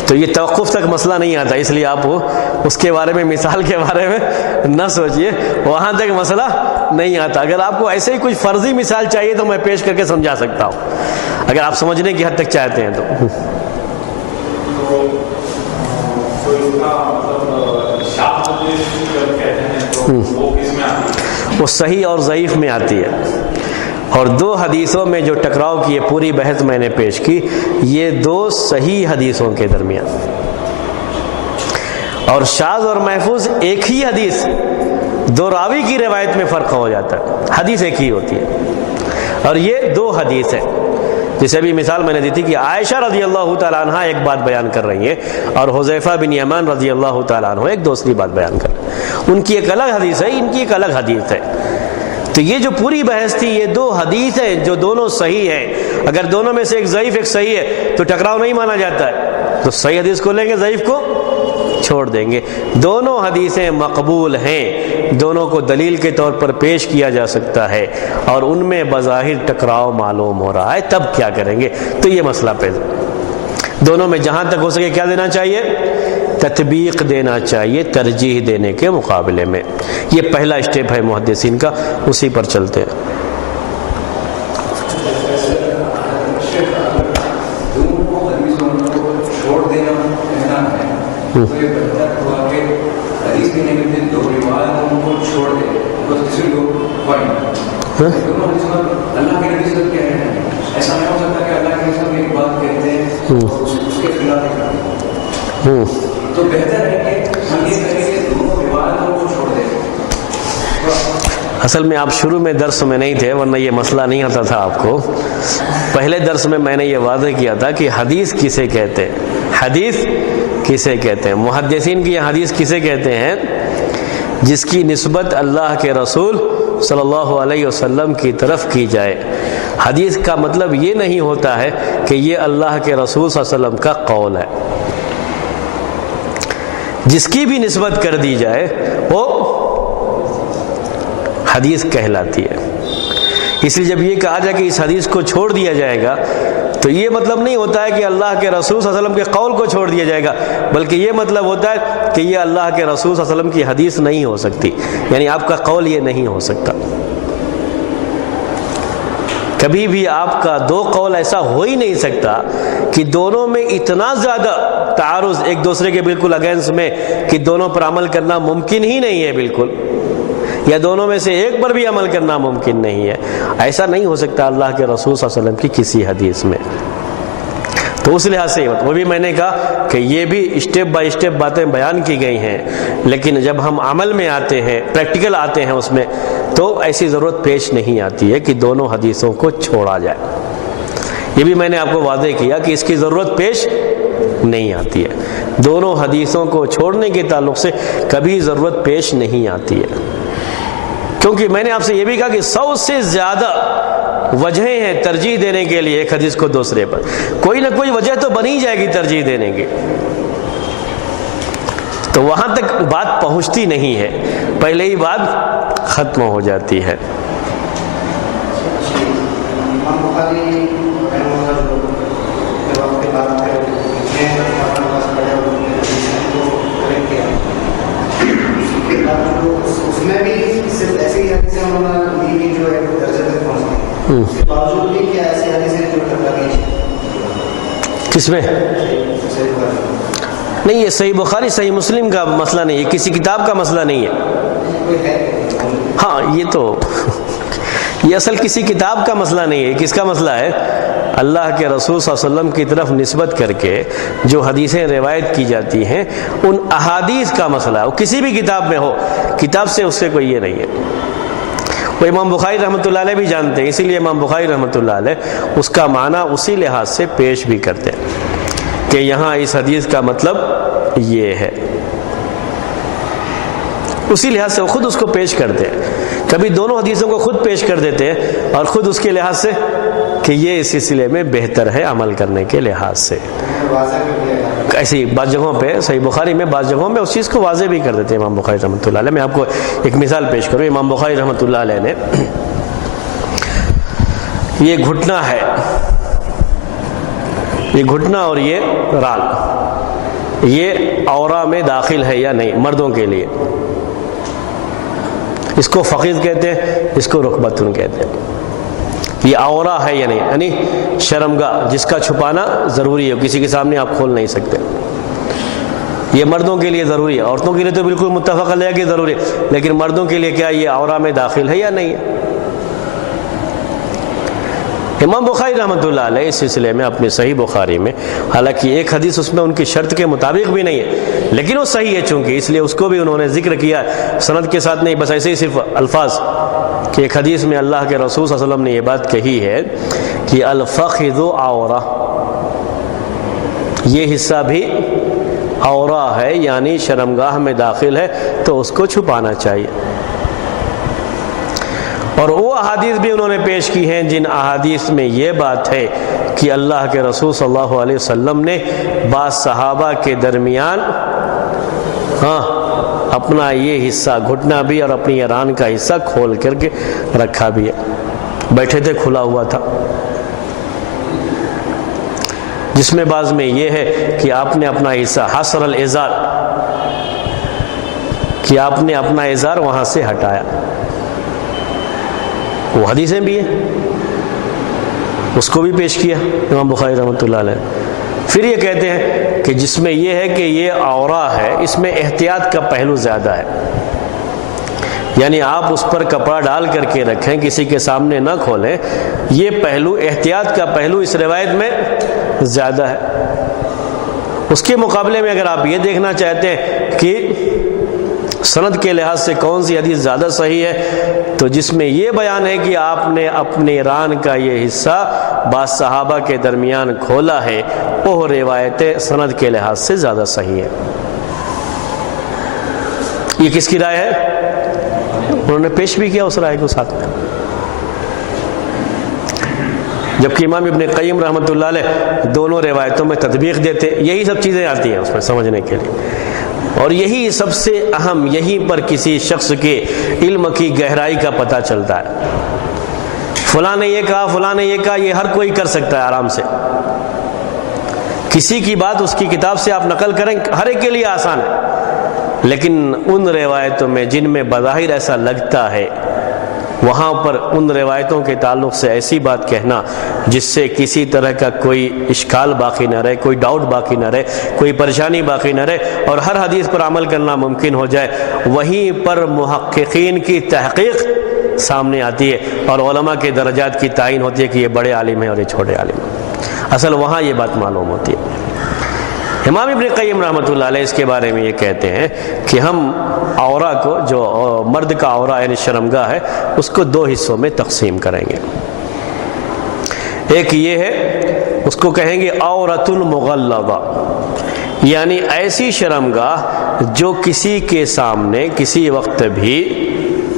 تو یہ توقف تک مسئلہ نہیں آتا، اس لیے آپ اس کے بارے میں، مثال کے بارے میں نہ سوچئے، وہاں تک مسئلہ نہیں آتا۔ اگر آپ کو ایسے ہی کچھ فرضی مثال چاہیے تو میں پیش کر کے سمجھا سکتا ہوں، اگر آپ سمجھنے کی حد تک چاہتے ہیں تو۔ وہ صحیح اور ضعیف میں آتی ہے، اور دو حدیثوں میں جو ٹکراؤ کی یہ پوری بحث میں نے پیش کی، یہ دو صحیح حدیثوں کے درمیان، اور شاذ اور محفوظ ایک ہی حدیث دو راوی کی روایت میں فرق ہو جاتا ہے، حدیث ایک ہی ہوتی ہے، اور یہ دو حدیث ہے۔ جسے بھی مثال میں نے دی تھی کہ عائشہ رضی اللہ تعالیٰ عنہ ایک بات بیان کر رہی ہیں اور حذیفہ بن یمان رضی اللہ تعالیٰ عنہ ایک دوسری بات بیان کر رہے ہیں، ان کی ایک الگ حدیث ہے، ان کی ایک الگ حدیث ہے۔ تو یہ جو پوری بحث تھی، یہ دو حدیث ہیں جو دونوں صحیح ہیں، اگر دونوں میں سے ایک ضعیف ایک صحیح ہے تو ٹکراؤ نہیں مانا جاتا ہے، تو صحیح حدیث کو لیں گے، ضعیف کو چھوڑ دیں گے۔ دونوں حدیثیں مقبول ہیں، دونوں کو دلیل کے طور پر پیش کیا جا سکتا ہے، اور ان میں بظاہر ٹکراؤ معلوم ہو رہا ہے، تب کیا کریں گے؟ تو یہ مسئلہ پیدا، دونوں میں جہاں تک ہو سکے کیا دینا چاہیے؟ تطبیق دینا چاہیے، ترجیح دینے کے مقابلے میں۔ یہ پہلا اسٹیپ ہے محدثین کا، اسی پر چلتے ہیں۔ تو بہتر ہے کہ ہم یہ کہیں کہ دونوں روایتوں کو چھوڑ دیں۔ اصل میں آپ شروع میں درس میں نہیں تھے، ورنہ یہ مسئلہ نہیں آتا تھا آپ کو۔ پہلے درس میں نے یہ واضح کیا تھا کہ حدیث کسے کہتے ہیں، حدیث کسے کہتے ہیں۔ محدثین کی حدیث کسے کہتے ہیں؟ جس کی نسبت اللہ کے رسول صلی اللہ علیہ وسلم کی طرف کی جائے۔ حدیث کا مطلب یہ نہیں ہوتا ہے کہ یہ اللہ کے رسول صلی اللہ علیہ وسلم کا قول ہے، جس کی بھی نسبت کر دی جائے وہ حدیث کہلاتی ہے۔ اس لیے جب یہ کہا جائے کہ اس حدیث کو چھوڑ دیا جائے گا تو یہ مطلب نہیں ہوتا ہے کہ اللہ کے رسول صلی اللہ علیہ وسلم کے قول کو چھوڑ دیا جائے گا، بلکہ یہ مطلب ہوتا ہے کہ یہ اللہ کے رسول صلی اللہ علیہ وسلم کی حدیث نہیں ہو سکتی، یعنی آپ کا قول یہ نہیں ہو سکتا۔ کبھی بھی آپ کا دو قول ایسا ہو ہی نہیں سکتا کہ دونوں میں اتنا زیادہ تعارض ایک دوسرے کے بالکل اگینسٹ میں کہ دونوں پر عمل کرنا ممکن ہی نہیں ہے بالکل، یا دونوں میں سے ایک پر بھی عمل کرنا ممکن نہیں ہے۔ ایسا نہیں ہو سکتا اللہ کے رسول صلی اللہ علیہ وسلم کی کسی حدیث میں۔ تو اس لحاظ سے وہ بھی میں نے کہا کہ یہ بھی اسٹیپ بائی اسٹیپ باتیں بیان کی گئی ہیں، لیکن جب ہم عمل میں آتے ہیں، پریکٹیکل آتے ہیں اس میں، تو ایسی ضرورت پیش نہیں آتی ہے کہ دونوں حدیثوں کو چھوڑا جائے۔ یہ بھی میں نے آپ کو واضح کیا کہ اس کی ضرورت پیش نہیں آتی ہے، دونوں حدیثوں کو چھوڑنے کے تعلق سے کبھی ضرورت پیش نہیں آتی ہے، کیونکہ میں نے آپ سے یہ بھی کہا کہ 100 سے زیادہ وجہیں ہیں ترجیح دینے کے لیے ایک حدیث کو دوسرے پر، کوئی نہ کوئی وجہ تو بنی جائے گی ترجیح دینے کی، تو وہاں تک بات پہنچتی نہیں ہے، پہلے ہی بات ختم ہو جاتی ہے۔ کس میں؟ نہیں، یہ صحیح بخاری صحیح مسلم کا مسئلہ نہیں ہے، کسی کتاب کا مسئلہ نہیں ہے۔ ہاں یہ تو یہ اصل کسی کتاب کا مسئلہ نہیں ہے، کس کا مسئلہ ہے؟ اللہ کے رسول صلی اللہ علیہ وسلم کی طرف نسبت کر کے جو حدیثیں روایت کی جاتی ہیں ان احادیث کا مسئلہ ہے، وہ کسی بھی کتاب میں ہو، کتاب سے اس سے کوئی یہ نہیں ہے۔ وہ امام بخاری رحمۃ اللہ علیہ بھی جانتے ہیں، اسی لیے امام بخاری رحمۃ اللہ علیہ اس کا معنی اسی لحاظ سے پیش بھی کرتے ہیں کہ یہاں اس حدیث کا مطلب یہ ہے، اسی لحاظ سے وہ خود اس کو پیش کرتے ہیں۔ کبھی دونوں حدیثوں کو خود پیش کر دیتے ہیں اور خود اس کے لحاظ سے کہ یہ اس سلسلے میں بہتر ہے عمل کرنے کے لحاظ سے۔ ایسی بعض جگہوں پہ صحیح بخاری میں بعض جگہوں میں اس چیز کو واضح بھی کر دیتے ہیں امام بخاری رحمۃ اللہ علیہ۔ میں آپ کو ایک مثال پیش کروں، امام بخاری رحمۃ اللہ علیہ نے یہ گھٹنا ہے، یہ گھٹنا اور یہ رال، یہ عورہ میں داخل ہے یا نہیں مردوں کے لیے، اس کو فخذ کہتے ہیں، اس کو رکبتن کہتے ہیں۔ یہ عورہ ہے یا نہیں، یعنی شرمگاہ جس کا چھپانا ضروری ہے، کسی کے سامنے آپ کھول نہیں سکتے، یہ مردوں کے لیے ضروری ہے۔ عورتوں کے لیے تو بالکل متفق علیہ کہ ضروری ہے، لیکن مردوں کے لیے کیا یہ عورہ میں داخل ہے یا نہیں ہے؟ امام بخاری رحمۃ اللہ علیہ اس سلسلے میں اپنی صحیح بخاری میں، حالانکہ ایک حدیث اس میں ان کی شرط کے مطابق بھی نہیں ہے لیکن وہ صحیح ہے چونکہ، اس لیے اس کو بھی انہوں نے ذکر کیا سند کے ساتھ نہیں، بس ایسے ہی صرف الفاظ کہ ایک حدیث میں اللہ کے رسول صلی اللہ علیہ وسلم نے یہ بات کہی ہے کہ الفخذ عورہ، یہ حصہ بھی عورہ ہے یعنی شرمگاہ میں داخل ہے تو اس کو چھپانا چاہیے۔ اور وہ احادیث بھی انہوں نے پیش کی ہیں جن احادیث میں یہ بات ہے کہ اللہ کے رسول صلی اللہ علیہ وسلم نے بعض صحابہ کے درمیان اپنا یہ حصہ گھٹنا بھی اور اپنی ران کا حصہ کھول کر کے رکھا بھی ہے، بیٹھے تھے کھلا ہوا تھا، جس میں بعض میں یہ ہے کہ آپ نے اپنا حصہ حصر الازار، کہ آپ نے اپنا ازار وہاں سے ہٹایا، وہ حدیثیں بھی ہیں، اس کو بھی پیش کیا امام بخاری رحمۃ اللہ علیہ۔ پھر یہ کہتے ہیں کہ جس میں یہ ہے کہ یہ عورہ ہے، اس میں احتیاط کا پہلو زیادہ ہے، یعنی آپ اس پر کپڑا ڈال کر کے رکھیں، کسی کے سامنے نہ کھولیں، یہ پہلو احتیاط کا پہلو اس روایت میں زیادہ ہے۔ اس کے مقابلے میں اگر آپ یہ دیکھنا چاہتے ہیں کہ سند کے لحاظ سے کون سی حدیث زیادہ صحیح ہے، تو جس میں یہ بیان ہے کہ آپ نے اپنے ران کا یہ حصہ بعض صحابہ کے درمیان کھولا ہے، وہ روایت سند کے لحاظ سے زیادہ صحیح ہے۔ یہ کس کی رائے ہے؟ انہوں نے پیش بھی کیا اس رائے کو ساتھ میں، جبکہ امام ابن قیم رحمۃ اللہ علیہ دونوں روایتوں میں تطبیق دیتے، یہی سب چیزیں آتی ہیں اس میں سمجھنے کے لیے، اور یہی سب سے اہم، یہیں پر کسی شخص کے علم کی گہرائی کا پتہ چلتا ہے۔ فلاں نے یہ کہا، فلاں نے یہ کہا، یہ ہر کوئی کر سکتا ہے آرام سے، کسی کی بات اس کی کتاب سے آپ نقل کریں ہر ایک کے لیے آسان ہے، لیکن ان روایتوں میں جن میں بظاہر ایسا لگتا ہے وہاں پر ان روایتوں کے تعلق سے ایسی بات کہنا جس سے کسی طرح کا کوئی اشکال باقی نہ رہے، کوئی ڈاؤٹ باقی نہ رہے، کوئی پریشانی باقی نہ رہے، اور ہر حدیث پر عمل کرنا ممکن ہو جائے، وہیں پر محققین کی تحقیق سامنے آتی ہے اور علماء کے درجات کی تعین ہوتی ہے کہ یہ بڑے عالم ہیں اور یہ چھوٹے عالم ہیں، اصل وہاں یہ بات معلوم ہوتی ہے۔ امام ابن قیم رحمۃ اللہ علیہ اس کے بارے میں یہ کہتے ہیں کہ ہم عورہ کو، جو مرد کا عورہ یعنی شرمگاہ ہے، اس کو دو حصوں میں تقسیم کریں گے۔ ایک یہ ہے، اس کو کہیں گے عورۃ مغلظہ، یعنی ایسی شرمگاہ جو کسی کے سامنے کسی وقت بھی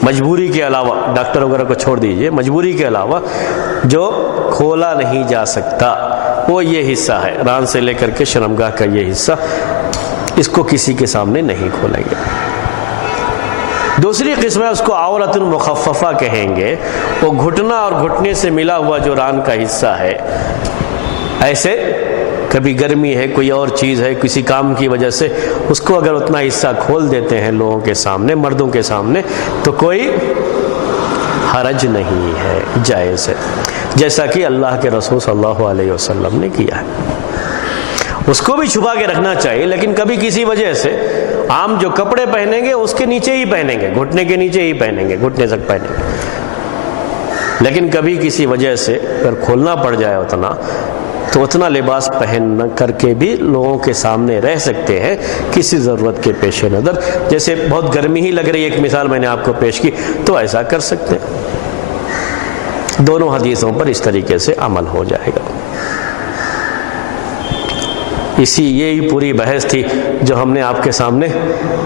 مجبوری کے علاوہ، ڈاکٹر وغیرہ کو چھوڑ دیجئے، مجبوری کے علاوہ جو کھولا نہیں جا سکتا، وہ یہ حصہ ہے، ران سے لے کر کے شرمگاہ کا یہ حصہ، اس کو کسی کے سامنے نہیں کھولیں گے۔ دوسری قسم ہے، اس کو عورۃ مخففہ کہیں گے، وہ گھٹنا اور گھٹنے سے ملا ہوا جو ران کا حصہ ہے، ایسے کبھی گرمی ہے، کوئی اور چیز ہے، کسی کام کی وجہ سے اس کو اگر اتنا حصہ کھول دیتے ہیں لوگوں کے سامنے، مردوں کے سامنے، تو کوئی حرج نہیں ہے، جائز ہے، جیسا کہ اللہ کے رسول صلی اللہ علیہ وسلم نے کیا ہے۔ اس کو بھی چھپا کے رکھنا چاہیے، لیکن کبھی کسی وجہ سے عام جو کپڑے پہنیں گے اس کے نیچے ہی پہنیں گے، گھٹنے کے نیچے ہی پہنیں گے، گھٹنے تک پہنیں گے، لیکن کبھی کسی وجہ سے اگر کھولنا پڑ جائے اتنا تو اتنا لباس پہن کر کے بھی لوگوں کے سامنے رہ سکتے ہیں کسی ضرورت کے پیش نظر. جیسے بہت گرمی ہی لگ رہی ہے، ایک مثال میں نے آپ کو پیش کی، تو ایسا کر سکتے ہیں. دونوں حدیثوں پر اس طریقے سے عمل ہو جائے گا. یہی پوری بحث تھی جو ہم نے آپ کے سامنے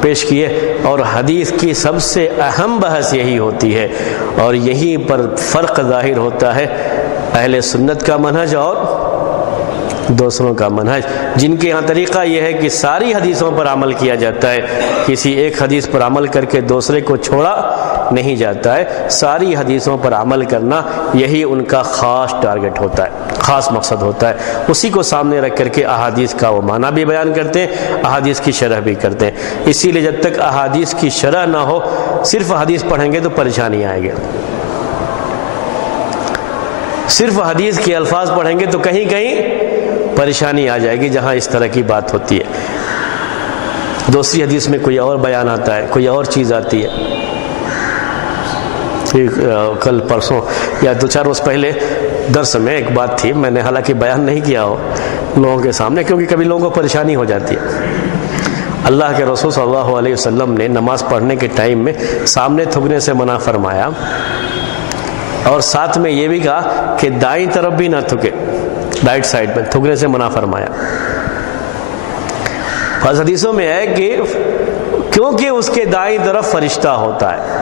پیش کی ہے، اور حدیث کی سب سے اہم بحث یہی ہوتی ہے، اور یہیں پر فرق ظاہر ہوتا ہے اہل سنت کا منہج اور دوسروں کا منہج، جن کے یہاں طریقہ یہ ہے کہ ساری حدیثوں پر عمل کیا جاتا ہے، کسی ایک حدیث پر عمل کر کے دوسرے کو چھوڑا نہیں جاتا ہے. ساری حدیثوں پر عمل کرنا یہی ان کا خاص ٹارگٹ ہوتا ہے، خاص مقصد ہوتا ہے. اسی کو سامنے رکھ کر کے احادیث کا وہ معنی بھی بیان کرتے ہیں، احادیث کی شرح بھی کرتے ہیں. اسی لیے جب تک احادیث کی شرح نہ ہو، صرف حدیث پڑھیں گے تو پریشانی آئے گی. صرف حدیث کے الفاظ پڑھیں گے تو کہیں کہیں پریشانی آ جائے گی جہاں اس طرح کی بات ہوتی ہے. دوسری حدیث میں کوئی اور بیان آتا ہے، کوئی اور چیز آتی ہے. کل پرسوں یا 2-4 روز پہلے درس میں ایک بات تھی، میں نے حالانکہ بیان نہیں کیا ہو لوگوں کے سامنے، کیونکہ کبھی لوگوں کو پریشانی ہو جاتی ہے. اللہ کے رسول صلی اللہ علیہ وسلم نے نماز پڑھنے کے ٹائم میں سامنے تھوکنے سے منع فرمایا، اور ساتھ میں یہ بھی کہا کہ دائیں طرف بھی نہ تھکے، رائٹ سائڈ میں تھکنے سے منع فرمایا. بعض حدیثوں میں ہے کہ کیونکہ اس کے دائیں طرف فرشتہ ہوتا ہے.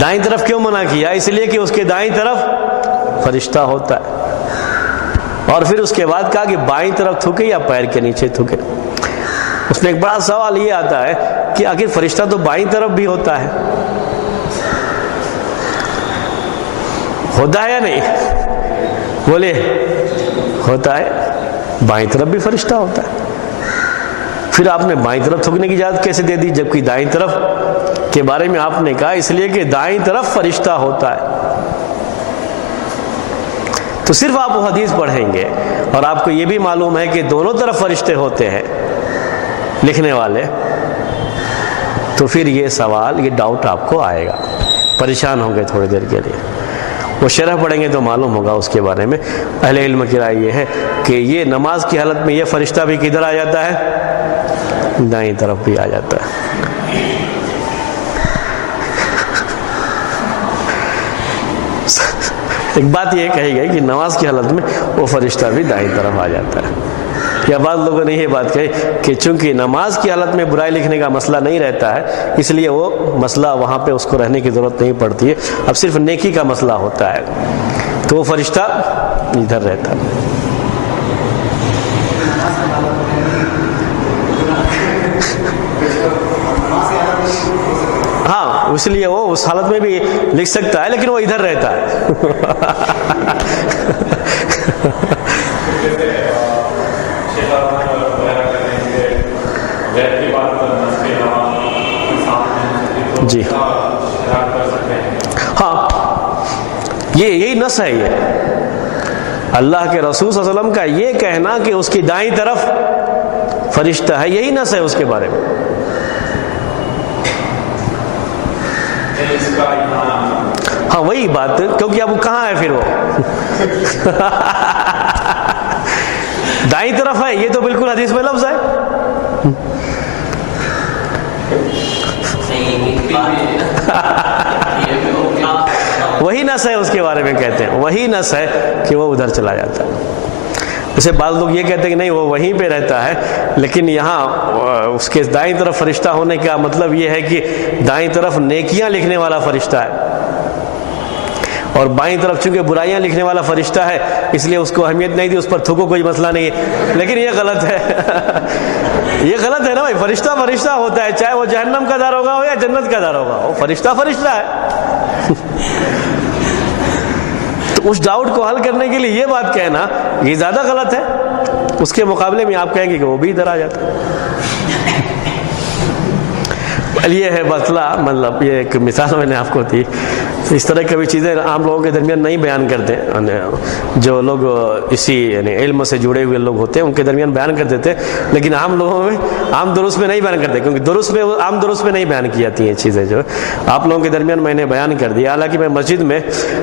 دائیں طرف کیوں منع کیا؟ اس لیے کہ اس کے دائیں طرف فرشتہ ہوتا ہے. اور پھر اس کے بعد کہا کہ بائیں طرف تھکے یا پیر کے نیچے تھکے. اس میں ایک بڑا سوال یہ آتا ہے کہ آخر فرشتہ تو بائیں طرف بھی ہوتا ہے یا نہیں؟ بولے ہوتا ہے، بائیں طرف بھی فرشتہ ہوتا ہے. پھر آپ نے بائیں طرف تھکنے کی اجازت کیسے دے دی جبکہ دائیں طرف کے بارے میں آپ نے کہا اس لیے کہ دائیں طرف فرشتہ ہوتا ہے. تو صرف آپ وہ حدیث پڑھیں گے اور آپ کو یہ بھی معلوم ہے کہ دونوں طرف فرشتے ہوتے ہیں لکھنے والے، تو پھر یہ سوال، یہ ڈاؤٹ آپ کو آئے گا، پریشان ہوں گے تھوڑی دیر کے لیے. وہ شرح پڑھیں گے تو معلوم ہوگا اس کے بارے میں. اہل علم کی رائے یہ ہے کہ یہ نماز کی حالت میں یہ فرشتہ بھی کدھر آ جاتا ہے؟ دائیں طرف بھی آ جاتا ہے. ایک بات یہ کہی گئی کہ نماز کی حالت میں وہ فرشتہ بھی دائیں طرف آ جاتا ہے. یا بعض لوگوں نے یہ بات کہی کہ چونکہ نماز کی حالت میں برائی لکھنے کا مسئلہ نہیں رہتا ہے، اس لیے وہ مسئلہ وہاں پہ اس کو رہنے کی ضرورت نہیں پڑتی ہے، اب صرف نیکی کا مسئلہ ہوتا ہے تو وہ فرشتہ ادھر رہتا ہے. ہاں، اس لیے وہ اس حالت میں بھی لکھ سکتا ہے لیکن وہ ادھر رہتا ہے. جی ہاں، یہی نص ہے. یہ اللہ کے رسول صلی اللہ علیہ وسلم کا یہ کہنا کہ اس کی دائیں طرف فرشتہ ہے، یہی نص ہے اس کے بارے میں. ہاں وہی بات، کیونکہ اب وہ کہاں ہے پھر وہ دائیں طرف ہے، یہ تو بالکل حدیث میں لفظ ہے. وہی نص ہے اس کے بارے میں کہتے ہیں، وہی نص ہے کہ وہ ادھر چلا جاتا ہے. جیسے بعض لوگ یہ کہتے ہیں کہ نہیں وہ وہیں پہ رہتا ہے، لیکن یہاں اس کے دائیں طرف فرشتہ ہونے کا مطلب یہ ہے کہ دائیں طرف نیکیاں لکھنے والا فرشتہ ہے اور بائیں طرف چونکہ برائیاں لکھنے والا فرشتہ ہے اس لیے اس کو اہمیت نہیں دی، اس پر تھوکو کوئی مسئلہ نہیں ہے. لیکن یہ غلط ہے. یہ غلط ہے نا بھائی. فرشتہ فرشتہ ہوتا ہے، چاہے وہ جہنم کا داروغہ ہو یا جنت کا داروغہ ہو، فرشتہ فرشتہ ہے. تو اس ڈاؤٹ کو حل کرنے کے لیے یہ بات کہنا یہ زیادہ غلط ہے. اس کے مقابلے میں آپ کہیں گے کہ وہ بھی ادھر آ جاتا ہے. یہ ہے مسئلہ، مطلب یہ ایک مثال میں نے آپ کو دی اس طرح کی چیزیں عام لوگوں کے درمیان نہیں بیان کرتے، جو لوگ اسی یعنی علم سے جڑے ہوئے لوگ ہوتے ہیں ان کے درمیان بیان کر دیتے، لیکن عام لوگوں میں عام دروس میں نہیں بیان کرتے، کیونکہ دروس میں عام دروس میں نہیں بیان کی جاتی ہیں چیزیں جو آپ لوگوں کے درمیان میں نے بیان کر دیا۔ حالانکہ میں مسجد میں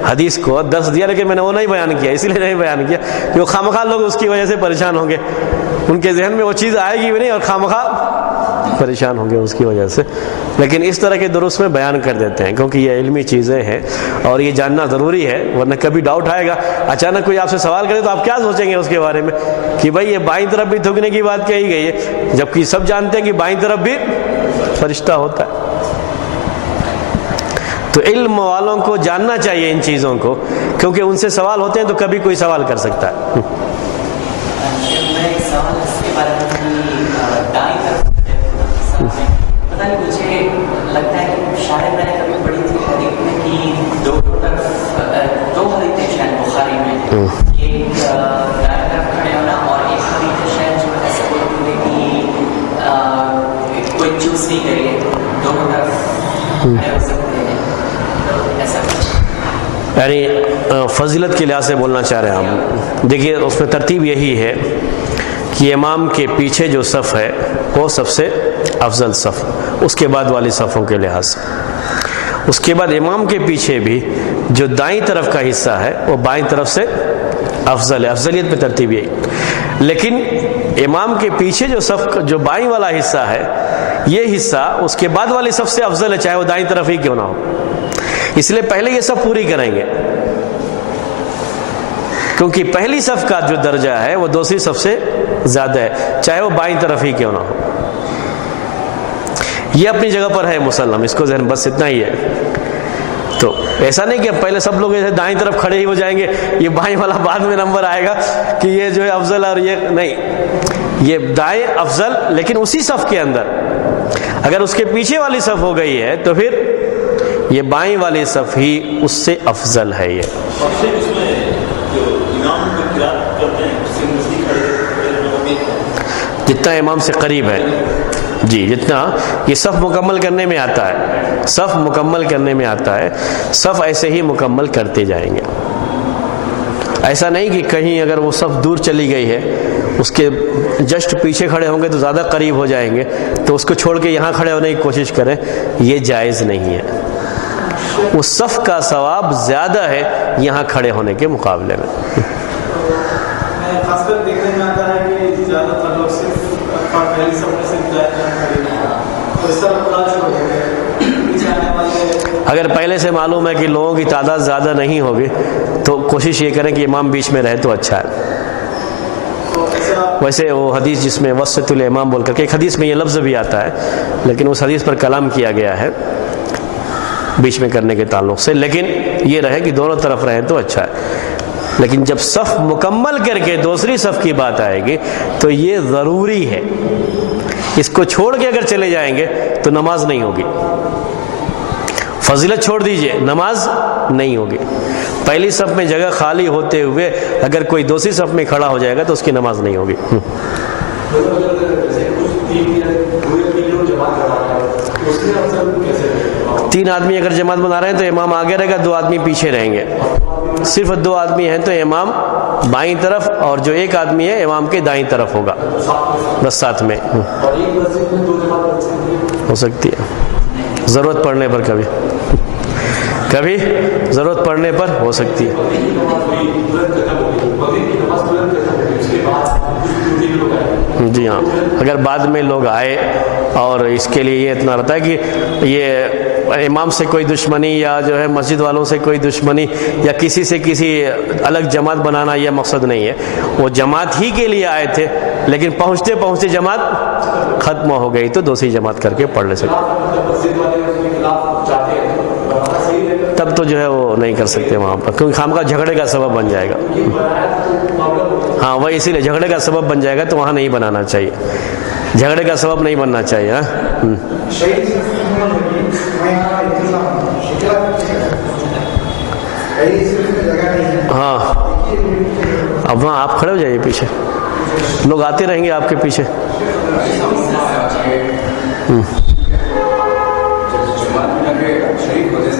حدیث کو درس دیا، لیکن میں نے وہ نہیں بیان کیا، اسی لیے نہیں بیان کیا کہ وہ خواہ لوگ اس کی وجہ سے پریشان ہوں گے، ان کے ذہن میں وہ چیز آئے گی بھی نہیں اور خواہ پریشان ہوں گے اس کی وجہ سے۔ لیکن اس طرح کے دروس میں بیان کر دیتے ہیں، کیونکہ یہ علمی چیزیں ہیں اور یہ جاننا ضروری ہے، ورنہ کبھی ڈاؤٹ آئے گا، اچانک کوئی آپ سے سوال کرے تو آپ کیا سوچیں گے اس کے بارے میں کہ بھائی یہ بائیں طرف بھی تھوکنے کی بات کہی گئی ہے، جبکہ سب جانتے ہیں کہ بائیں طرف بھی فرشتہ ہوتا ہے۔ تو علم والوں کو جاننا چاہیے ان چیزوں کو، کیونکہ ان سے سوال ہوتے ہیں تو کبھی کوئی سوال کر سکتا ہے۔ میں ایک سوال اس کے بارے میں دائیں طرف پتہ نہیں، مجھے لگتا ہے کہ شاید میں نے کبھی پڑھی تھی حدیث میں کہ دو حدیثیں شاید بخاری میں، ایک دائیں طرف کھڑے ہونا اور ایک حدیث شاید جو ایسے بولتے ہیں کہ کوئی چوز نہیں کریے، دونوں طرف کھڑے ہو سکتے ہیں، ایسا یعنی فضیلت کے لحاظ سے بولنا چاہ رہے ہیں ہم۔ دیکھیے اس میں ترتیب یہی ہے کہ امام کے پیچھے جو صف ہے وہ سب سے افضل صف، اس کے بعد والی صفوں کے لحاظ سے، اس کے بعد امام کے پیچھے بھی جو دائیں طرف کا حصہ ہے وہ بائیں طرف سے افضل ہے، افضلیت میں ترتیب یہی۔ لیکن امام کے پیچھے جو صف جو بائیں والا حصہ ہے، یہ حصہ اس کے بعد والی صف سے افضل ہے، چاہے وہ دائیں طرف ہی کیوں نہ ہو، اس لیے پہلے یہ سب پوری کریں گے، کیونکہ پہلی صف کا جو درجہ ہے وہ دوسری صف سے زیادہ ہے، چاہے وہ بائیں طرف ہی کیوں نہ ہو۔ یہ اپنی جگہ پر ہے مسلم، اس کو ذہن بس اتنا ہی ہے۔ تو ایسا نہیں کہ پہلے سب لوگ ایسے دائیں طرف کھڑے ہی ہو جائیں گے، یہ بائیں والا بعد میں نمبر آئے گا کہ یہ جو ہے افضل اور یہ نہیں، یہ دائیں افضل، لیکن اسی صف کے اندر اگر اس کے پیچھے والی صف ہو گئی ہے تو پھر یہ بائیں والی صف ہی اس سے افضل ہے۔ یہ جتنا امام سے قریب ہے، جی جتنا یہ صف مکمل کرنے میں آتا ہے، صف مکمل کرنے میں آتا ہے، صف ایسے ہی مکمل کرتے جائیں گے۔ ایسا نہیں کہ کہیں اگر وہ صف دور چلی گئی ہے، اس کے جسٹ پیچھے کھڑے ہوں گے تو زیادہ قریب ہو جائیں گے، تو اس کو چھوڑ کے یہاں کھڑے ہونے کی کوشش کریں، یہ جائز نہیں ہے۔ اس صف کا ثواب زیادہ ہے یہاں کھڑے ہونے کے مقابلے میں۔ خاص کر دیکھنے میں آتا ہے کہ زیادہ تر لوگ صرف پہلی صف میں صرف اگر پہلے سے معلوم ہے کہ لوگوں کی تعداد زیادہ نہیں ہوگی تو کوشش یہ کریں کہ امام بیچ میں رہے تو اچھا ہے۔ ویسے وہ حدیث جس میں وسط الامام بول کر کے ایک حدیث میں یہ لفظ بھی آتا ہے، لیکن اس حدیث پر کلام کیا گیا ہے بیچ میں کرنے کے تعلق سے، لیکن یہ رہے کہ دونوں طرف رہیں تو اچھا ہے۔ لیکن جب صف مکمل کر کے دوسری صف کی بات آئے گی تو یہ ضروری ہے، اس کو چھوڑ کے اگر چلے جائیں گے تو نماز نہیں ہوگی، فضیلت چھوڑ دیجئے، نماز نہیں ہوگی۔ پہلی صف میں جگہ خالی ہوتے ہوئے اگر کوئی دوسری صف میں کھڑا ہو جائے گا تو اس کی نماز نہیں ہوگی۔ تین آدمی اگر جماعت بنا رہے ہیں تو امام آگے رہے گا، دو آدمی پیچھے رہیں گے۔ صرف دو آدمی ہیں تو امام بائیں طرف اور جو ایک آدمی ہے امام کے دائیں طرف ہوگا، بس ساتھ میں ہو سکتی ہے ضرورت پڑنے پر، کبھی ضرورت پڑنے پر ہو سکتی ہے۔ جی ہاں، اگر بعد میں لوگ آئے اور اس کے لیے یہ اتنا رہتا ہے کہ یہ امام سے کوئی دشمنی یا جو ہے مسجد والوں سے کوئی دشمنی یا کسی سے کسی الگ جماعت بنانا یہ مقصد نہیں ہے، وہ جماعت ہی کے لیے آئے تھے، لیکن پہنچتے پہنچتے جماعت ختم ہو گئی تو دوسری جماعت کر کے پڑھ لے سکتے، تب تو جو ہے وہ نہیں کر سکتے وہاں پر، کیونکہ خامخواہ جھگڑے کا سبب بن جائے گا۔ ہاں وہ اسی لیے جھگڑے کا سبب بن جائے گا تو وہاں نہیں بنانا چاہیے، جھگڑے کا سبب نہیں بننا چاہیے۔ ہاں اب وہاں آپ کھڑے ہو جائیے، پیچھے لوگ آتے رہیں گے آپ کے پیچھے۔ شریک ہوتے ہیں